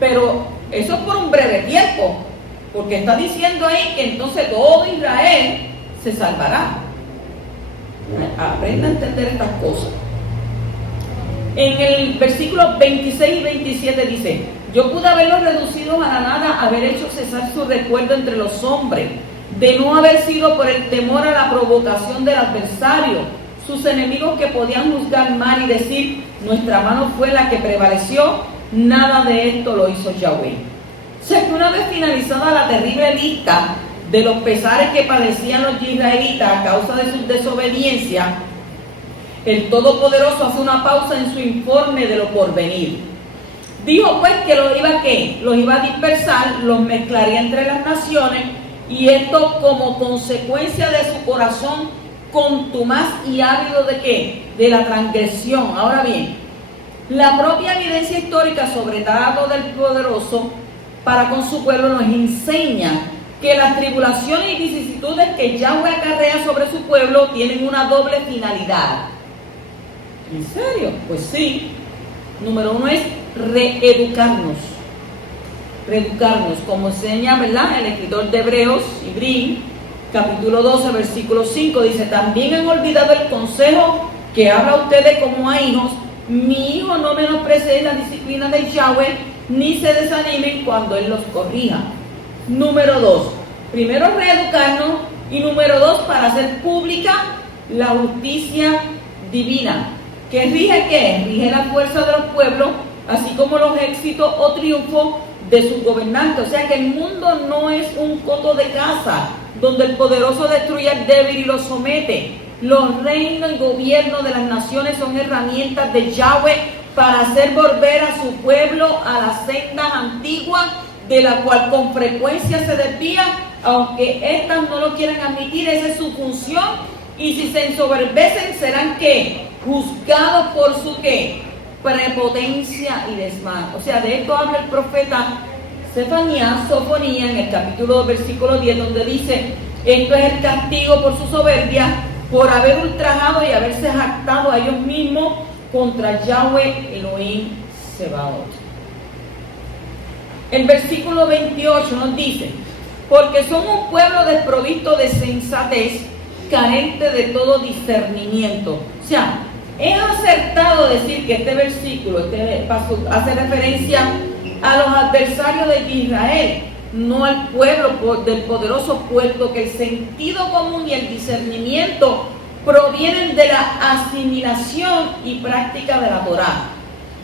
Pero eso es por un breve tiempo, porque está diciendo ahí que entonces todo Israel se salvará. Aprenda a entender estas cosas. En el versículo 26 y 27 dice: yo pude haberlos reducido a la nada, haber hecho cesar su recuerdo entre los hombres, de no haber sido por el temor a la provocación del adversario, sus enemigos que podían juzgar mal y decir: nuestra mano fue la que prevaleció. Nada de esto lo hizo Yahweh. O sea que una vez finalizada la terrible lista de los pesares que padecían los israelitas a causa de su desobediencia, El Todopoderoso hace una pausa en su informe de lo porvenir. Dijo pues que los iba a dispersar, los mezclaría entre las naciones, y esto como consecuencia de su corazón contumaz y ávido ¿de qué? De la transgresión. Ahora bien, la propia evidencia histórica sobre trato del Poderoso para con su pueblo nos enseña que las tribulaciones y vicisitudes que Yahweh acarrea sobre su pueblo tienen una doble finalidad. ¿En serio? Pues sí. Número uno es reeducarnos, como enseña, ¿verdad?, el escritor de Hebreos, Ibrín, capítulo 12, versículo 5, dice: también han olvidado el consejo que habla a ustedes como a hijos. Mi hijo, no menospreceden la disciplina de Yahweh, ni se desanimen cuando Él los corrija. Número 2, primero reeducarnos, y número 2, para hacer pública la justicia divina, que rige ¿qué? Rige la fuerza de los pueblos, así como los éxitos o triunfos de sus gobernantes. O sea que el mundo no es un coto de caza donde el poderoso destruye al débil y lo somete. Los reinos y gobiernos de las naciones son herramientas de Yahweh para hacer volver a su pueblo a las sendas antiguas, de la cual con frecuencia se desvía, aunque éstas no lo quieran admitir. Esa es su función, y si se ensoberbecen serán ¿qué? Juzgados por su ¿qué? Prepotencia y desmán. O sea, de esto habla el profeta Sofonía en el capítulo 2, versículo 10, donde dice: esto es el castigo por su soberbia, por haber ultrajado y haberse jactado a ellos mismos contra Yahweh Elohim Sebaot. El versículo 28 nos dice: porque son un pueblo desprovisto de sensatez, carente de todo discernimiento. O sea, es acertado decir que este versículo, este paso, hace referencia a los adversarios de Israel, no al pueblo del poderoso, puesto que el sentido común y el discernimiento provienen de la asimilación y práctica de la Torá.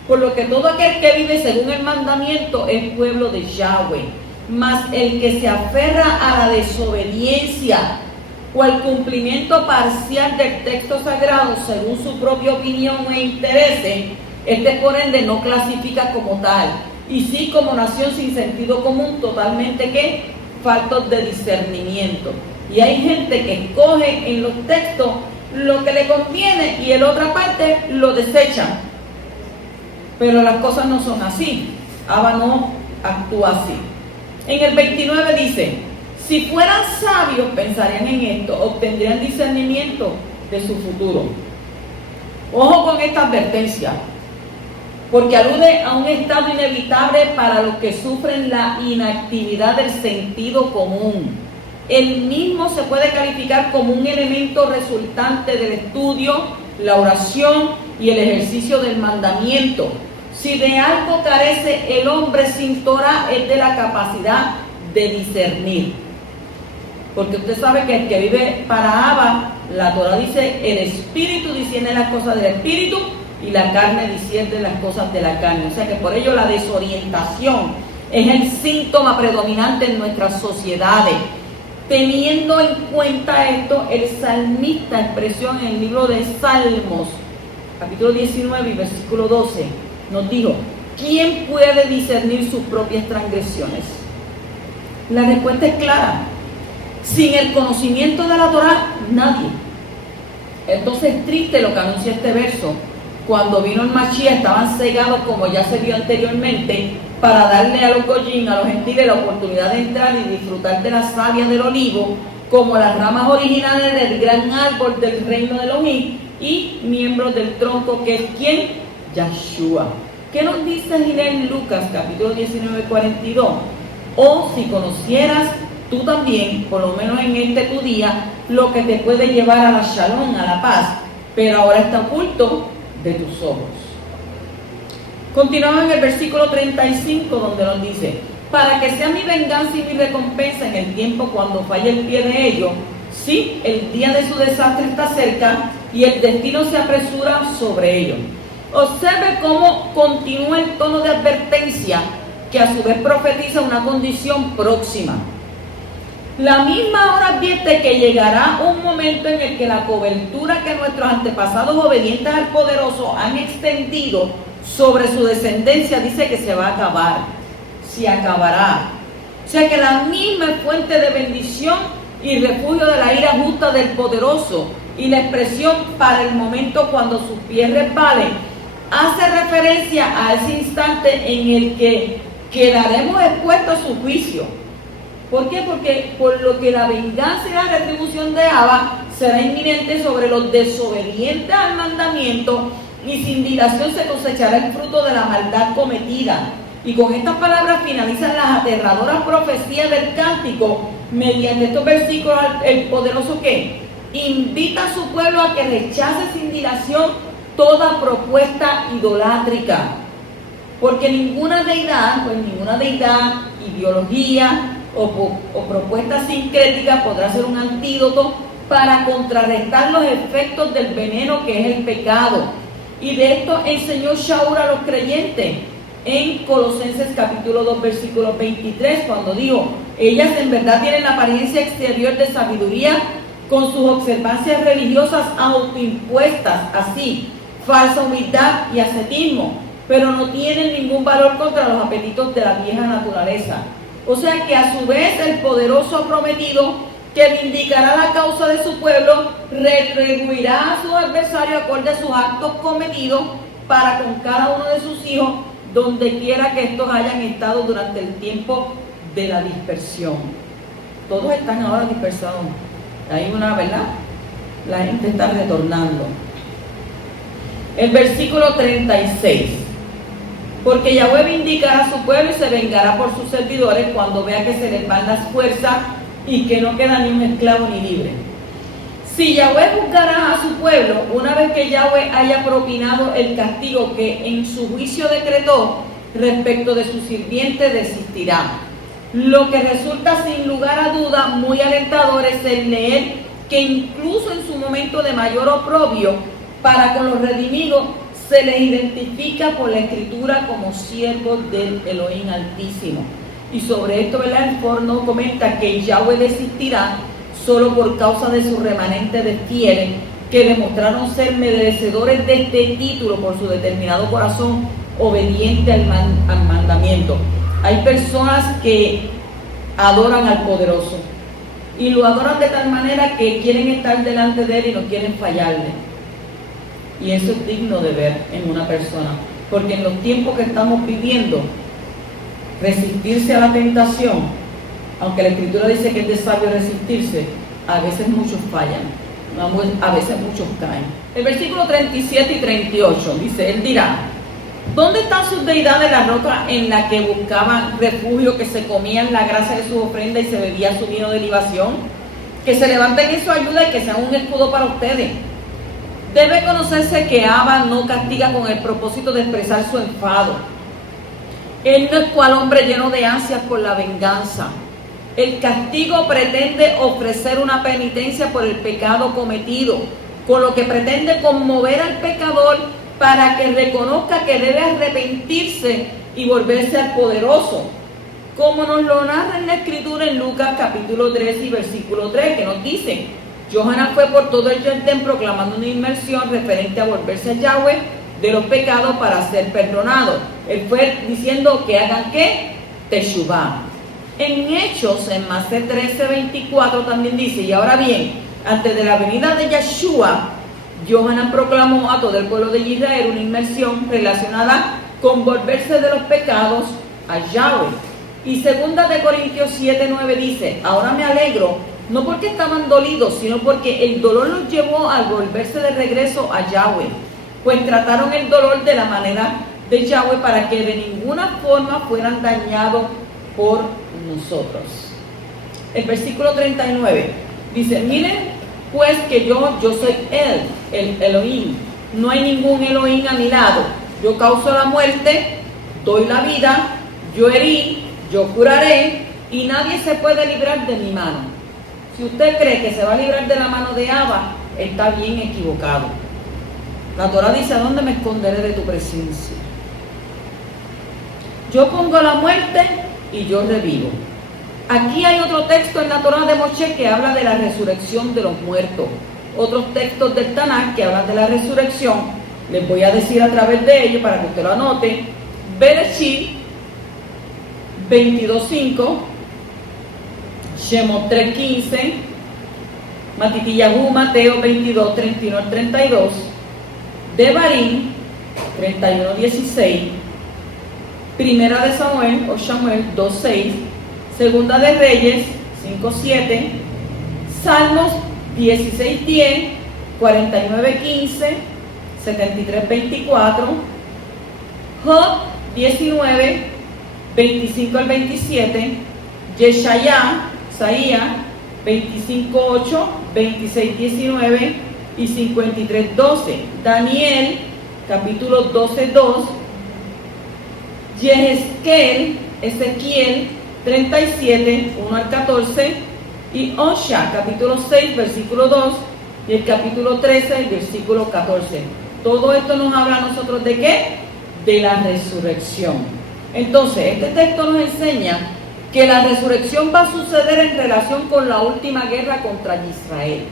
Por lo que todo aquel que vive según el mandamiento es pueblo de Yahweh, mas el que se aferra a la desobediencia o al cumplimiento parcial del texto sagrado según su propia opinión e interés, este por ende no clasifica como tal, y sí como nación sin sentido común, totalmente ¿qué? Faltos de discernimiento. Y hay gente que escoge en los textos lo que le conviene y en otra parte lo desechan. Pero las cosas no son así. Abba no actúa así. En el 29 dice: si fueran sabios pensarían en esto, obtendrían discernimiento de su futuro. Ojo con esta advertencia, porque alude a un estado inevitable para los que sufren la inactividad del sentido común. El mismo se puede calificar como un elemento resultante del estudio, la oración y el ejercicio del mandamiento. Si de algo carece el hombre sin Torah, es de la capacidad de discernir. Porque usted sabe que el que vive para Abba, la Torah dice: el espíritu discierne las cosas del espíritu y la carne discierne las cosas de la carne. O sea que por ello la desorientación es el síntoma predominante en nuestras sociedades. Teniendo en cuenta esto, el salmista expresó en el libro de Salmos, capítulo 19 y versículo 12, nos dijo: ¿quién puede discernir sus propias transgresiones? La respuesta es clara: sin el conocimiento de la Torah, nadie. Entonces es triste lo que anuncia este verso. Cuando vino el Mashiach estaban cegados, como ya se vio anteriormente, para darle a los goyim, a los gentiles, la oportunidad de entrar y disfrutar de la savia del olivo, como las ramas originales del gran árbol del reino de Elohim, y miembros del tronco, que es ¿quién? Yahshua. ¿Qué nos dice en Lucas capítulo 19, 42? O si conocieras tú también, por lo menos en este tu día, lo que te puede llevar a la shalom, a la paz, pero ahora está oculto de tus ojos. Continuamos en el versículo 35, donde nos dice: para que sea mi venganza y mi recompensa en el tiempo cuando falle el pie de ellos. Sí, el día de su desastre está cerca y el destino se apresura sobre ellos. Observe cómo continúa el tono de advertencia, que a su vez profetiza una condición próxima. La misma hora advierte que llegará un momento en el que la cobertura que nuestros antepasados obedientes al poderoso han extendido sobre su descendencia, dice que se va a acabar, se acabará. O sea que la misma fuente de bendición y refugio de la ira justa del poderoso y la expresión para el momento cuando sus pies resbalen, hace referencia a ese instante en el que quedaremos expuestos a su juicio. ¿Por qué? Porque por lo que la venganza y la retribución de Abba será inminente sobre los desobedientes al mandamiento, y sin dilación se cosechará el fruto de la maldad cometida. Y con estas palabras finalizan las aterradoras profecías del cántico. Mediante estos versículos, el poderoso que invita a su pueblo a que rechace sin dilación toda propuesta idolátrica, porque ninguna deidad, ideología o propuesta sincrética podrá ser un antídoto para contrarrestar los efectos del veneno que es el pecado. Y de esto enseñó Shaul a los creyentes en Colosenses capítulo 2 versículo 23, cuando dijo: ellas en verdad tienen la apariencia exterior de sabiduría, con sus observancias religiosas autoimpuestas, así, falsa humildad y ascetismo, pero no tienen ningún valor contra los apetitos de la vieja naturaleza. O sea que a su vez el poderoso ha prometido que vindicará la causa de su pueblo, retribuirá a sus adversarios acorde a sus actos cometidos para con cada uno de sus hijos, donde quiera que estos hayan estado durante el tiempo de la dispersión. Todos están ahora dispersados. Hay una, ¿verdad? La gente está retornando. El versículo 36. Porque Yahweh vindicará a su pueblo y se vengará por sus servidores cuando vea que se les van las fuerzas y que no queda ni un esclavo ni libre. Si Yahweh juzgará a su pueblo, una vez que Yahweh haya propinado el castigo que en su juicio decretó respecto de su sirviente, desistirá. Lo que resulta sin lugar a duda muy alentador es el leer que incluso en su momento de mayor oprobio para con los redimidos, se les identifica por la escritura como siervos del Elohim Altísimo. Y sobre esto, ¿verdad?, el Forno comenta que Yahweh desistirá solo por causa de su remanente de fieles que demostraron ser merecedores de este título por su determinado corazón obediente al mandamiento. Hay personas que adoran al poderoso y lo adoran de tal manera que quieren estar delante de él y no quieren fallarle. Y eso es digno de ver en una persona, porque en los tiempos que estamos viviendo, resistirse a la tentación, aunque la Escritura dice que es de sabio resistirse, a veces muchos fallan, a veces muchos caen. El versículo 37 y 38 dice: él dirá, ¿dónde están sus deidades, la roca en la que buscaban refugio, que se comían la grasa de su ofrenda y se bebía su vino de libación? Que se levanten en su ayuda y que sean un escudo para ustedes. Debe conocerse que Abba no castiga con el propósito de expresar su enfado. Él no es cual hombre lleno de ansias por la venganza. El castigo pretende ofrecer una penitencia por el pecado cometido, con lo que pretende conmover al pecador para que reconozca que debe arrepentirse y volverse al poderoso, como nos lo narra en la Escritura en Lucas capítulo 3 y versículo 3, que nos dice: Johanán fue por todo el Jordán proclamando una inmersión referente a volverse a Yahweh de los pecados para ser perdonado. Él fue diciendo que hagan ¿qué? Teshuvá. En Hechos, en Masé 13:24 también dice: y ahora bien, antes de la venida de Yeshua, Johanán proclamó a todo el pueblo de Israel una inmersión relacionada con volverse de los pecados a Yahweh. Y segunda de Corintios 7:9 dice: ahora me alegro, no porque estaban dolidos, sino porque el dolor los llevó a volverse de regreso a Yahweh, pues trataron el dolor de la manera de Yahweh para que de ninguna forma fueran dañados por nosotros. El versículo 39 dice: miren pues que yo soy Él, el Elohim, no hay ningún Elohim a mi lado. Yo causo la muerte, doy la vida, yo herí, yo curaré, y nadie se puede librar de mi mano. Si usted cree que se va a librar de la mano de Abba, está bien equivocado. La Torah dice: ¿a dónde me esconderé de tu presencia? Yo pongo la muerte y yo revivo. Aquí hay otro texto en la Torá de Moshe que habla de la resurrección de los muertos. Otros textos del Tanaj que hablan de la resurrección. Les voy a decir a través de ellos para que usted lo anote. Bereshit 22:5, Shemot 3:15, Matitillahu Mateo 22:31 al 32, Devarim 31:16, Primera de Samuel o Samuel 2:6, Segunda de Reyes 5:7, Salmos 16:10, 49:15, 73:24, Job 19, 25 al 27, Yeshaya, Isaías 25:8, 26:19 y 53:12, Daniel capítulo 12:2, Yehezkel, Ezequiel 37, 1 al 14 y Osha capítulo 6, versículo 2 y el capítulo 13, versículo 14. Todo esto nos habla a nosotros ¿de qué? De la resurrección. Entonces, este texto nos enseña que la resurrección va a suceder en relación con la última guerra contra Israel.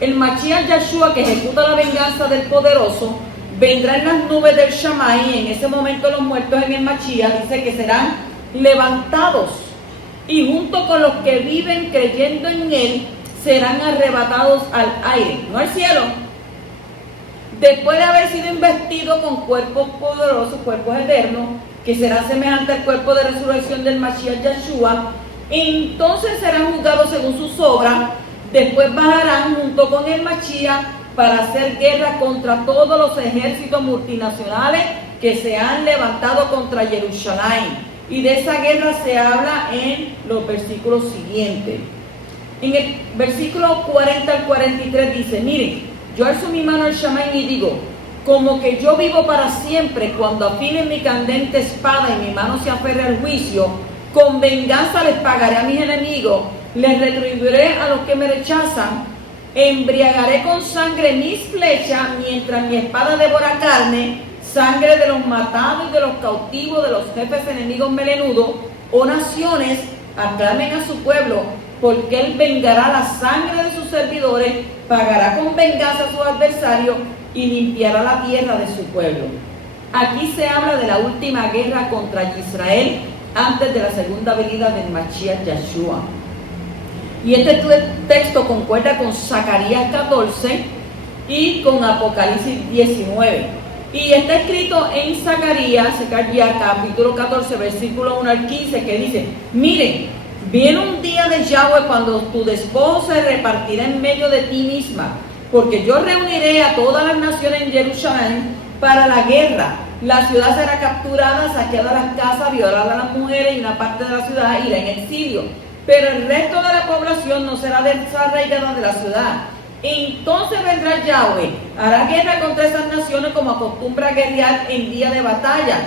El Mashiach Yahshua, que ejecuta la venganza del poderoso, vendrá en las nubes del Shammai, y en ese momento los muertos en el Mashiach dice que serán levantados, y junto con los que viven creyendo en él, serán arrebatados al aire, no al cielo, después de haber sido investidos con cuerpos poderosos, cuerpos eternos, que será semejante al cuerpo de resurrección del Mashiach Yahshua. Entonces serán juzgados según sus obras. Después bajarán junto con el Mashiach para hacer guerra contra todos los ejércitos multinacionales que se han levantado contra Jerusalén. Y de esa guerra se habla en los versículos siguientes. En el versículo 40 al 43 dice: miren, yo alzo mi mano al Shammai y digo, como que yo vivo para siempre, cuando afile mi candente espada y mi mano se aferre al juicio, con venganza les pagaré a mis enemigos, les retribuiré a los que me rechazan, embriagaré con sangre mis flechas, mientras mi espada devora carne, sangre de los matados y de los cautivos, de los jefes enemigos melenudos. Oh naciones, aclamen a su pueblo, porque él vengará la sangre de sus servidores, pagará con venganza a sus adversarios y limpiará la tierra de su pueblo. Aquí se habla de la última guerra contra Israel antes de la segunda venida del Mashiach Yahshua. Y este texto concuerda con Zacarías 14 y con Apocalipsis 19. Y está escrito en Zacarías capítulo 14, versículo 1 al 15, que dice: miren, viene un día de Yahweh cuando tu despojo se repartirá en medio de ti misma, porque yo reuniré a todas las naciones en Jerusalén para la guerra. La ciudad será capturada, saqueada las casas, violada a las mujeres, y una parte de la ciudad irá en exilio. Pero el resto de la población no será desarraigada de la ciudad. Entonces vendrá Yahweh, hará guerra contra esas naciones como acostumbra guerrear en día de batalla.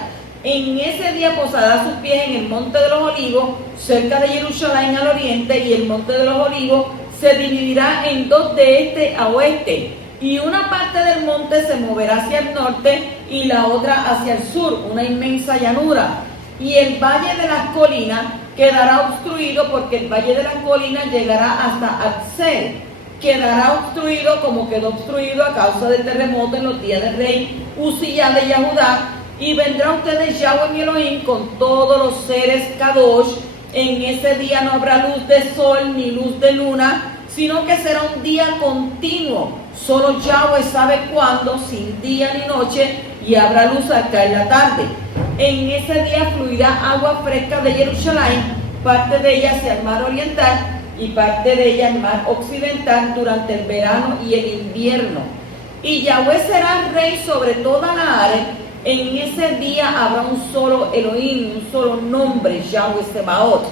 En ese día posará sus pies en el monte de los olivos, cerca de Jerusalén al oriente, y el monte de los olivos se dividirá en dos de este a oeste, y una parte del monte se moverá hacia el norte y la otra hacia el sur, una inmensa llanura. Y el valle de las colinas quedará obstruido, porque el valle de las colinas llegará hasta Atzel. Quedará obstruido como quedó obstruido a causa del terremoto en los días del rey Uzías de Yahudá. Y vendrá ustedes Yahweh mi Elohim con todos los seres Kadosh. En ese día no habrá luz de sol ni luz de luna, sino que será un día continuo. Solo Yahweh sabe cuándo, sin día ni noche, y habrá luz al caer la tarde. En ese día fluirá agua fresca de Jerusalén, parte de ella hacia el mar oriental y parte de ella al mar occidental durante el verano y el invierno. Y Yahweh será rey sobre toda la área. En ese día habrá un solo Elohim, un solo nombre, Yahweh Sebaot.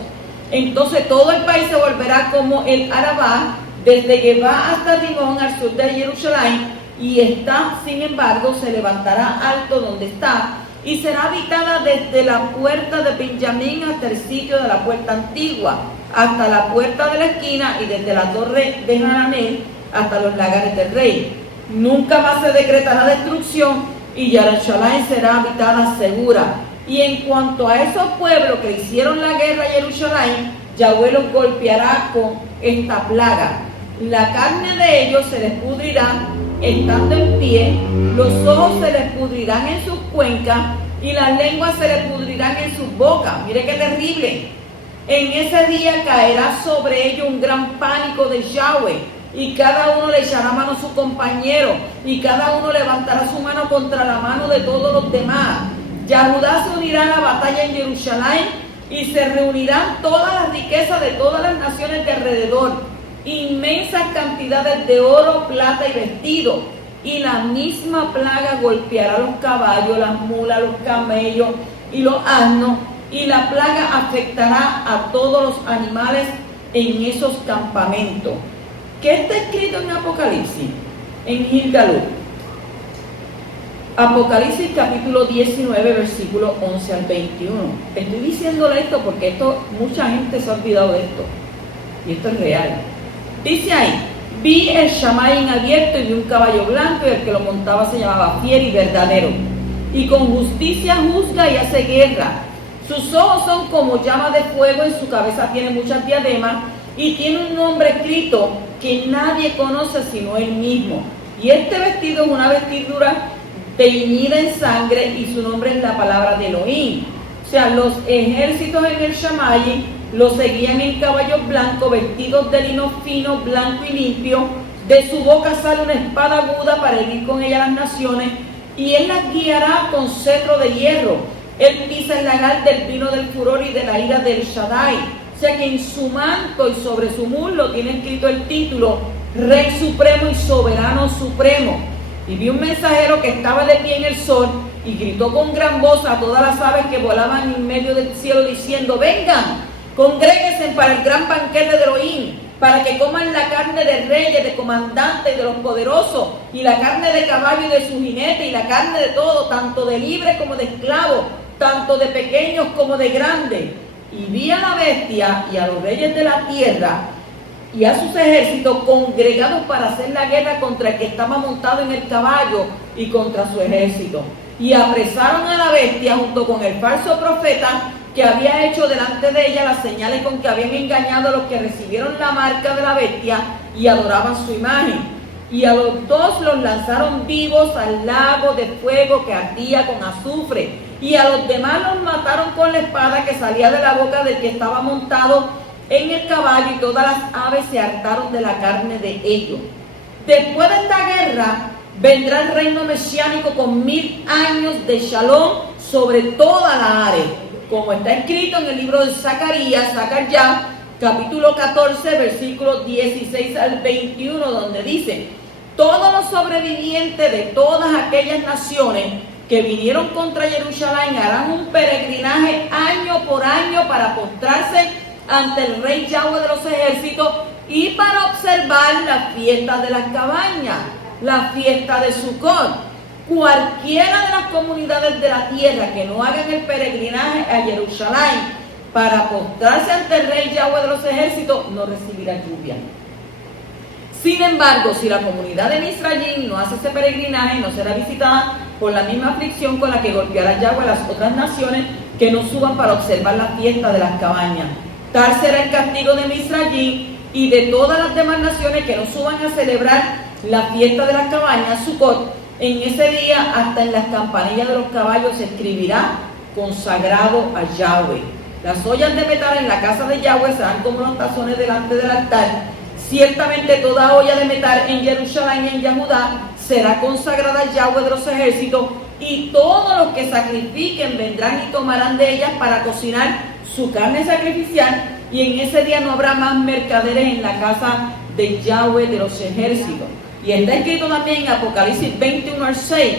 Entonces todo el país se volverá como el Arabá, desde que va hasta Rimón al sur de Jerusalén, y está, sin embargo, se levantará alto donde está, y será habitada desde la puerta de Benjamín hasta el sitio de la puerta antigua, hasta la puerta de la esquina, y desde la torre de Hananel hasta los lagares del rey. Nunca más se decretará destrucción, y Jerusalén será habitada segura. Y en cuanto a esos pueblos que hicieron la guerra a Jerusalén, Yahweh los golpeará con esta plaga. La carne de ellos se les pudrirá estando en pie, los ojos se les pudrirán en sus cuencas y las lenguas se les pudrirán en sus bocas. Mire qué terrible. En ese día caerá sobre ellos un gran pánico de Yahweh, y cada uno le echará mano a su compañero, y cada uno levantará su mano contra la mano de todos los demás. Yahudá se unirá a la batalla en Jerusalén, y se reunirán todas las riquezas de todas las naciones de alrededor, inmensas cantidades de oro, plata y vestido, y la misma plaga golpeará los caballos, las mulas, los camellos y los asnos, y la plaga afectará a todos los animales en esos campamentos. ¿Qué está escrito en Apocalipsis? En Gilgalú. Apocalipsis capítulo 19, versículos 11 al 21. Estoy diciéndole esto porque mucha gente se ha olvidado de esto. Y esto es real. Dice ahí: vi el Shamaín abierto y vi un caballo blanco, y el que lo montaba se llamaba Fiel y Verdadero. Y con justicia juzga y hace guerra. Sus ojos son como llamas de fuego, en su cabeza tiene muchas diademas, y tiene un nombre escrito que nadie conoce sino él mismo. Y este vestido es una vestidura teñida en sangre, y su nombre es la palabra de Elohim. O sea, los ejércitos en el Shamayim lo seguían en caballos blancos, vestidos de lino fino, blanco y limpio. De su boca sale una espada aguda para herir con ella las naciones, y él las guiará con cetro de hierro. Él pisa el lagar del vino del furor y de la ira del Shaddai. O sea que en su manto y sobre su muslo tiene escrito el título Rey Supremo y Soberano Supremo. Y vi un mensajero que estaba de pie en el sol y gritó con gran voz a todas las aves que volaban en medio del cielo, diciendo: vengan, congréguense para el gran banquete de Elohim, para que coman la carne de reyes, de comandantes, de los poderosos, y la carne de caballo y de su jinete, y la carne de todo, tanto de libres como de esclavos, tanto de pequeños como de grandes. Y vi a la bestia y a los reyes de la tierra y a sus ejércitos congregados para hacer la guerra contra el que estaba montado en el caballo y contra su ejército. Y apresaron a la bestia junto con el falso profeta que había hecho delante de ella las señales con que habían engañado a los que recibieron la marca de la bestia y adoraban su imagen. Y a los dos los lanzaron vivos al lago de fuego que ardía con azufre, y a los demás los mataron con la espada que salía de la boca del que estaba montado en el caballo, y todas las aves se hartaron de la carne de ellos. Después de esta guerra vendrá el reino mesiánico con 1000 años de shalom sobre toda la área, como está escrito en el libro de Zacarías, capítulo 14, versículos 16 al 21, donde dice: todos los sobrevivientes de todas aquellas naciones que vinieron contra Jerusalén harán un peregrinaje año por año para postrarse ante el Rey Yahweh de los ejércitos y para observar la fiesta de las cabañas, la fiesta de Sukkot. Cualquiera de las comunidades de la tierra que no hagan el peregrinaje a Jerusalén para postrarse ante el Rey Yahweh de los ejércitos no recibirá lluvia. Sin embargo, si la comunidad de Misrayim no hace ese peregrinaje, no será visitada por la misma aflicción con la que golpeará Yahweh a las otras naciones que no suban para observar la fiesta de las cabañas. Tal será el castigo de Misrayim y de todas las demás naciones que no suban a celebrar la fiesta de las cabañas, Sukkot. En ese día, hasta en las campanillas de los caballos se escribirá: consagrado a Yahweh. Las ollas de metal en la casa de Yahweh serán como los tazones delante del altar. Ciertamente toda olla de metal en Jerusalén y en Yahudá será consagrada a Yahweh de los ejércitos, y todos los que sacrifiquen vendrán y tomarán de ellas para cocinar su carne sacrificial, y en ese día no habrá más mercaderes en la casa de Yahweh de los ejércitos. Y está escrito también en Apocalipsis 21 al 6: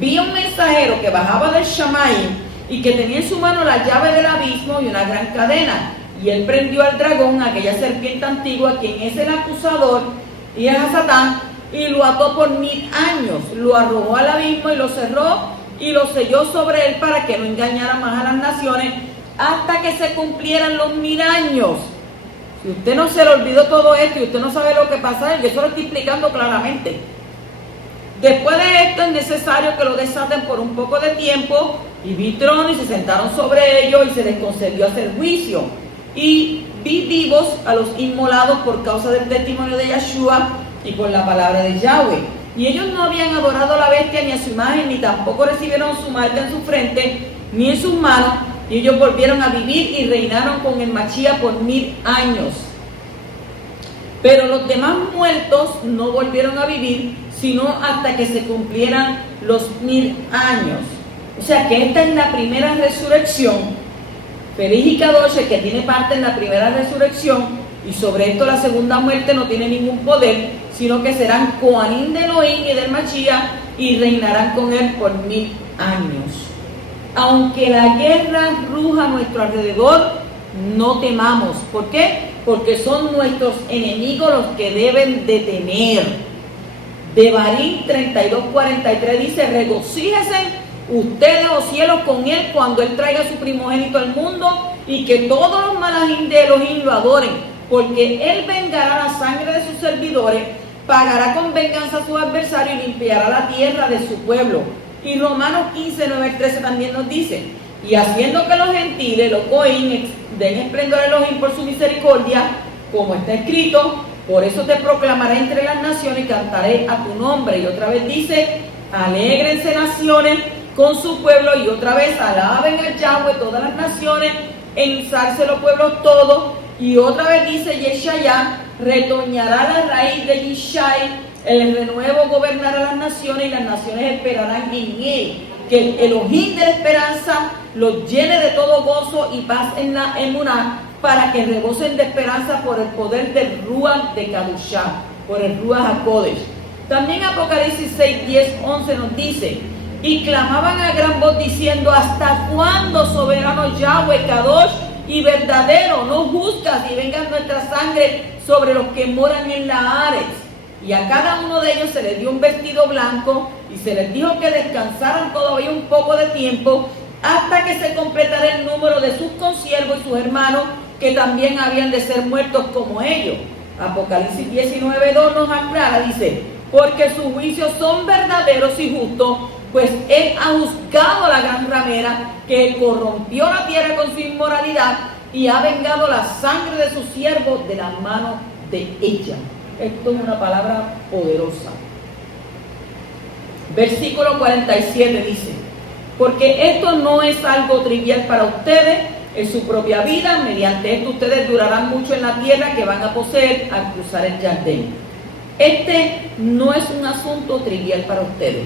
vi un mensajero que bajaba del Shamayim y que tenía en su mano la llave del abismo y una gran cadena. Y él prendió al dragón, aquella serpiente antigua, quien es el acusador y es a Satán, y lo ató por 1000 años. Lo arrojó al abismo y lo cerró y lo selló sobre él para que no engañara más a las naciones hasta que se cumplieran los 1000 años. Si usted no se le olvidó todo esto y usted no sabe lo que pasa, yo se lo estoy explicando claramente. Después de esto es necesario que lo desaten por un poco de tiempo, y vi tronos y se sentaron sobre ellos y se les concedió hacer juicio. y vi vivos a los inmolados por causa del testimonio de Yeshua y por la palabra de Yahweh. Y ellos no habían adorado a la bestia ni a su imagen, ni tampoco recibieron su marca en su frente, ni en sus manos, y ellos volvieron a vivir y reinaron con el Mashiach por 1000 años. Pero los demás muertos no volvieron a vivir, sino hasta que se cumplieran los 1000 años. O sea que esta es la primera resurrección. Feliz y Kadosh, que tiene parte en la primera resurrección, y sobre esto la segunda muerte no tiene ningún poder, sino que serán Kohanim de Elohim y del Mashiach y reinarán con él por 1000 años. Aunque la guerra ruja a nuestro alrededor, no temamos. ¿Por qué? Porque son nuestros enemigos los que deben de temer. Devarim 32:43 dice: regocíjense ustedes, los cielos, con él cuando él traiga su primogénito al mundo, y que todos los malajín de Elohim lo adoren, porque él vengará la sangre de sus servidores, pagará con venganza a sus adversarios y limpiará la tierra de su pueblo. Y Romanos 15:9-13 también nos dice: y haciendo que los gentiles, los Goín, den esplendor a Elohim por su misericordia, como está escrito, por eso te proclamaré entre las naciones y cantaré a tu nombre. Y otra vez dice: alégrense naciones con su pueblo, y otra vez alaben a Yahweh todas las naciones, ensarce los pueblos todos. Y otra vez dice Yeshaya: retoñará la raíz de Yishai, el renuevo gobernará las naciones y las naciones esperarán en él. Que el Elohim de la esperanza los llene de todo gozo y paz en la emuná, para que rebosen de esperanza por el poder del Ruach de Kadushá, por el Ruach HaKodesh. También Apocalipsis 6:10-11 nos dice: y clamaban a gran voz diciendo: ¿hasta cuándo, soberano Yahweh Kadosh y verdadero, no juzgas y venga nuestra sangre sobre los que moran en la Ares? Y a cada uno de ellos se les dio un vestido blanco, y se les dijo que descansaran todavía un poco de tiempo, hasta que se completara el número de sus consiervos y sus hermanos, que también habían de ser muertos como ellos. Apocalipsis 19:2 nos aclara, dice: porque sus juicios son verdaderos y justos, pues él ha juzgado a la gran ramera, que corrompió la tierra con su inmoralidad, y ha vengado la sangre de sus siervos de la mano de ella. Esto es una palabra poderosa. Versículo 47 dice: porque esto no es algo trivial para ustedes en su propia vida, mediante esto ustedes durarán mucho en la tierra que van a poseer al cruzar el Jardín. Este no es un asunto trivial para ustedes.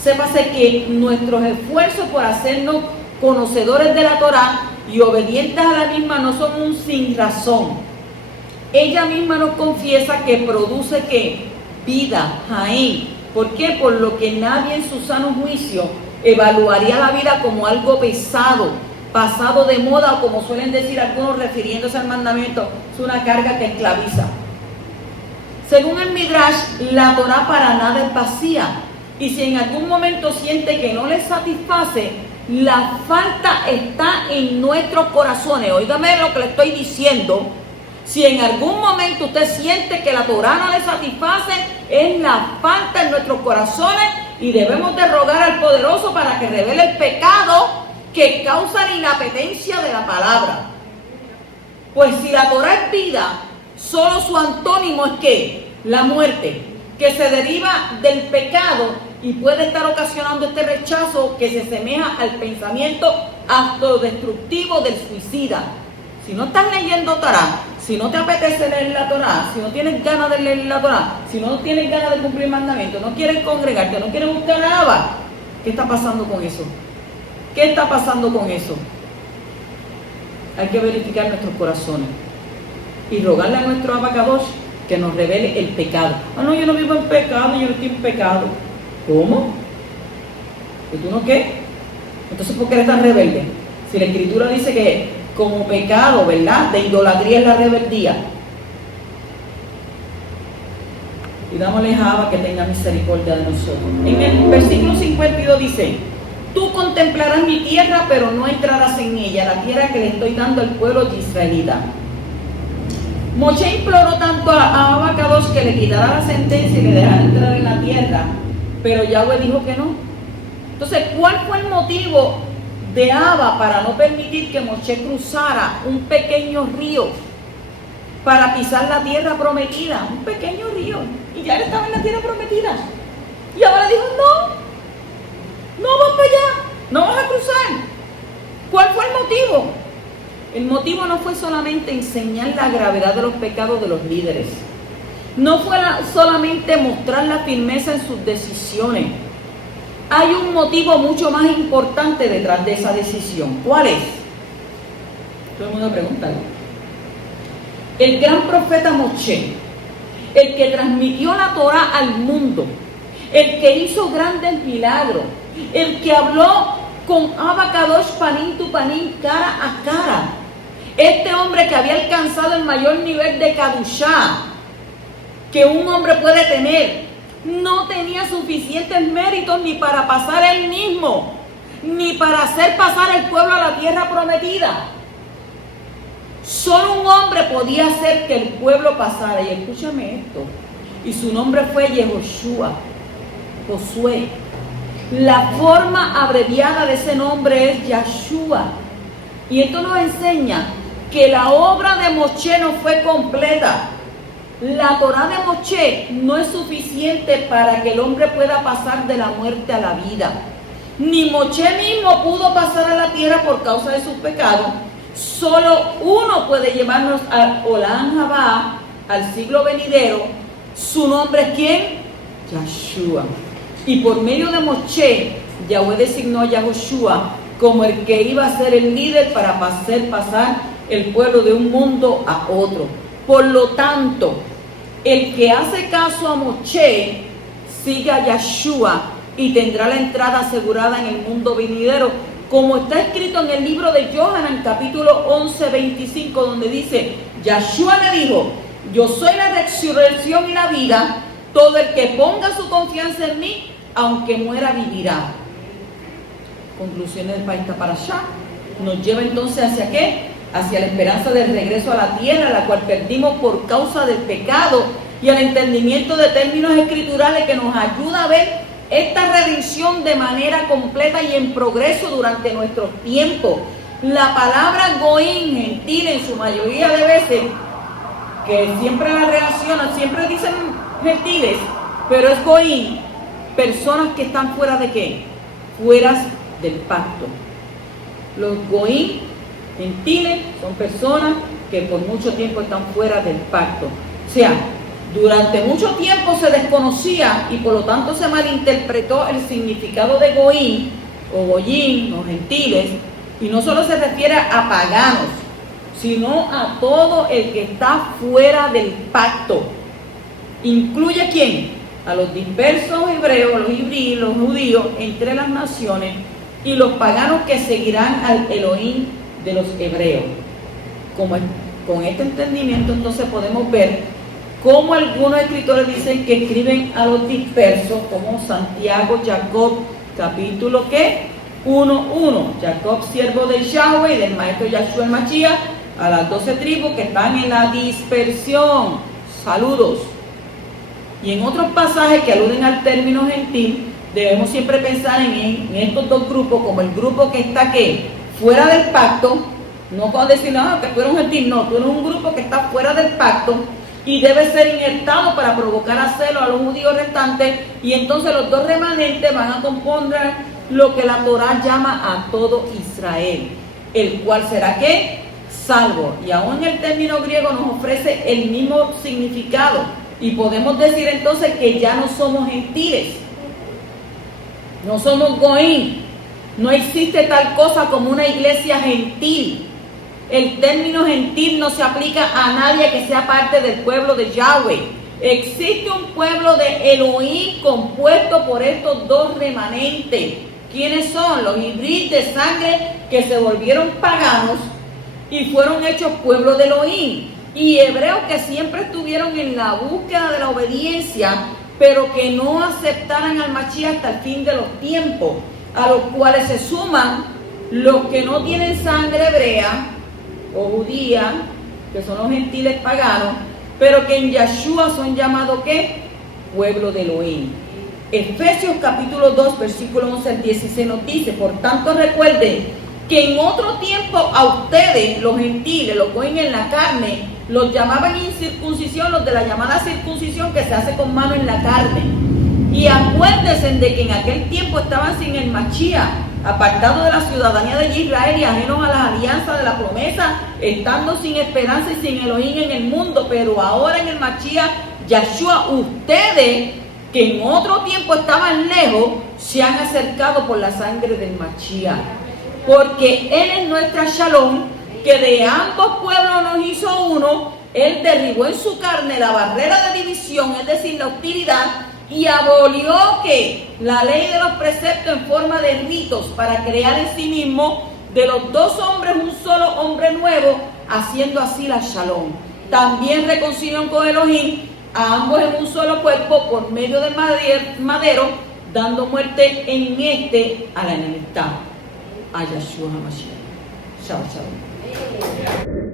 Sépase que nuestros esfuerzos por hacernos conocedores de la Torá y obedientes a la misma no son un sin razón. Ella misma nos confiesa que produce ¿qué? Vida, Jaén. ¿Por qué? Por lo que nadie en su sano juicio evaluaría la vida como algo pesado, pasado de moda, o como suelen decir algunos refiriéndose al mandamiento, es una carga que esclaviza. Según el Midrash, la Torá para nada es vacía, y si en algún momento siente que no le satisface, la falta está en nuestros corazones. Óigame lo que le estoy diciendo. Si en algún momento usted siente que la Torá no le satisface, es la falta en nuestros corazones, y debemos de rogar al Poderoso para que revele el pecado que causa la inapetencia de la palabra. Pues si la Torá es vida, solo su antónimo es ¿qué? La muerte, que se deriva del pecado y puede estar ocasionando este rechazo que se asemeja al pensamiento autodestructivo del suicida. Si no estás leyendo Torá, si no te apetece leer la Torá, si no tienes ganas de leer la Torá, si no tienes ganas de cumplir mandamientos, no quieres congregarte, no quieres buscar a Abba, ¿qué está pasando con eso? ¿Qué está pasando con eso? Hay que verificar nuestros corazones y rogarle a nuestro Abba Kadosh que nos revele el pecado. Ah, no, yo no vivo en pecado, yo no estoy en pecado. ¿Cómo? ¿Y tú no qué? Entonces, ¿por qué eres tan rebelde? Si la Escritura dice que como pecado, ¿verdad?, de idolatría es la rebeldía. Y dámosle a Abba que tenga misericordia de nosotros. En el versículo 52 dice: tú contemplarás mi tierra, pero no entrarás en ella, la tierra que le estoy dando al pueblo de israelita. Moshe imploró tanto a Abba Kadosh que le quitara la sentencia y le dejara entrar en la tierra, pero Yahweh dijo que no. Entonces, ¿cuál fue el motivo de Abba para no permitir que Moshe cruzara un pequeño río para pisar la tierra prometida, un pequeño río, y ya él estaba en la tierra prometida. Y ahora dijo, no vas para allá, no vas a cruzar. ¿Cuál fue el motivo? El motivo no fue solamente enseñar la gravedad de los pecados de los líderes, no fue solamente mostrar la firmeza en sus decisiones. Hay un motivo mucho más importante detrás de esa decisión. ¿Cuál es? Todo el mundo pregunta. El gran profeta Moshe, el que transmitió la Torá al mundo, el que hizo grandes milagros, el que habló con Abba Kadosh Panim tu Panim cara a cara. Este hombre que había alcanzado el mayor nivel de Kadushá que un hombre puede tener, no tenía suficientes méritos ni para pasar él mismo, ni para hacer pasar el pueblo a la tierra prometida. Solo un hombre podía hacer que el pueblo pasara. Y escúchame esto. Y su nombre fue Yehoshua, Josué. La forma abreviada de ese nombre es Yahshua. Y esto nos enseña que la obra de Moshe no fue completa. La Torá de Moshe no es suficiente para que el hombre pueda pasar de la muerte a la vida. Ni Moshe mismo pudo pasar a la tierra por causa de sus pecados. Solo uno puede llevarnos al Olam Haba, al siglo venidero. ¿Su nombre es quién? Yahshua. Y por medio de Moshe, Yahweh designó a Yahushua como el que iba a ser el líder para hacer pasar el pueblo de un mundo a otro. Por lo tanto, el que hace caso a Moshe sigue a Yahshua y tendrá la entrada asegurada en el mundo venidero, como está escrito en el libro de Yohanan, capítulo 11, 25, donde dice, Yahshua le dijo, yo soy la resurrección y la vida, todo el que ponga su confianza en mí, aunque muera, vivirá. Conclusiones para esta parashá nos lleva entonces hacia ¿qué? Hacia la esperanza del regreso a la tierra, la cual perdimos por causa del pecado, y al entendimiento de términos escriturales que nos ayuda a ver esta redención de manera completa y en progreso durante nuestros tiempos. La palabra goín, gentil, en su mayoría de veces, que siempre la relacionan, siempre dicen gentiles, pero es goín, personas que están fuera de ¿qué? Fuera del pacto. Los goín, gentiles, son personas que por mucho tiempo están fuera del pacto. O sea, durante mucho tiempo se desconocía y por lo tanto se malinterpretó el significado de goín o goyín o gentiles, y no solo se refiere a paganos, sino a todo el que está fuera del pacto. ¿Incluye quién? A los dispersos hebreos, los hebreos, los judíos entre las naciones, y los paganos que seguirán al Elohim de los hebreos. Con este entendimiento entonces podemos ver cómo algunos escritores dicen que escriben a los dispersos, como Santiago, Jacob, capítulo ¿qué? 1:1. Jacob, siervo de Yahweh y del maestro Yahshua el Mashiach, a las 12 tribus que están en la dispersión. Saludos. Y en otros pasajes que aluden al término gentil, debemos siempre pensar en estos dos grupos como el grupo que está ¿qué? Fuera del pacto. No puedo decir, no, que tú eres un gentil. No, tú eres un grupo que está fuera del pacto y debe ser injertado para provocar a celo a los judíos restantes, y entonces los dos remanentes van a componer lo que la Torá llama a todo Israel, el cual será ¿qué? Salvo. Y aún en el término griego nos ofrece el mismo significado, y podemos decir entonces que ya no somos gentiles, no somos goín, no existe tal cosa como una iglesia gentil. El término gentil no se aplica a nadie que sea parte del pueblo de Yahweh. Existe un pueblo de Elohim compuesto por estos dos remanentes. ¿Quiénes son? Los hibrid de sangre que se volvieron paganos y fueron hechos pueblo de Elohim. Y hebreos que siempre estuvieron en la búsqueda de la obediencia, pero que no aceptaran al Mashiach hasta el fin de los tiempos, a los cuales se suman los que no tienen sangre hebrea o judía, que son los gentiles paganos, pero que en Yahshua son llamados ¿qué? Pueblo de Elohim. Efesios capítulo 2, versículo 11 al 16 nos dice, por tanto recuerden que en otro tiempo a ustedes, los gentiles, los goyim en la carne, los llamaban incircuncisión, los de la llamada circuncisión que se hace con mano en la carne. Y acuérdense de que en aquel tiempo estaban sin el Mashiach, apartados de la ciudadanía de Israel y ajenos a las alianzas de la promesa, estando sin esperanza y sin Elohim en el mundo. Pero ahora en el Mashiach, Yahshua, ustedes que en otro tiempo estaban lejos, se han acercado por la sangre del Mashiach. Porque Él es nuestra Shalom, que de ambos pueblos nos hizo uno. Él derribó en su carne la barrera de división, es decir, la hostilidad, y abolió que la ley de los preceptos en forma de ritos para crear en sí mismo de los dos hombres un solo hombre nuevo, haciendo así la Shalom. También reconcilió con Elohim a ambos en un solo cuerpo por medio del madero, dando muerte en este a la enemistad. A Yahshua HaMashiach. Shabbat Shalom.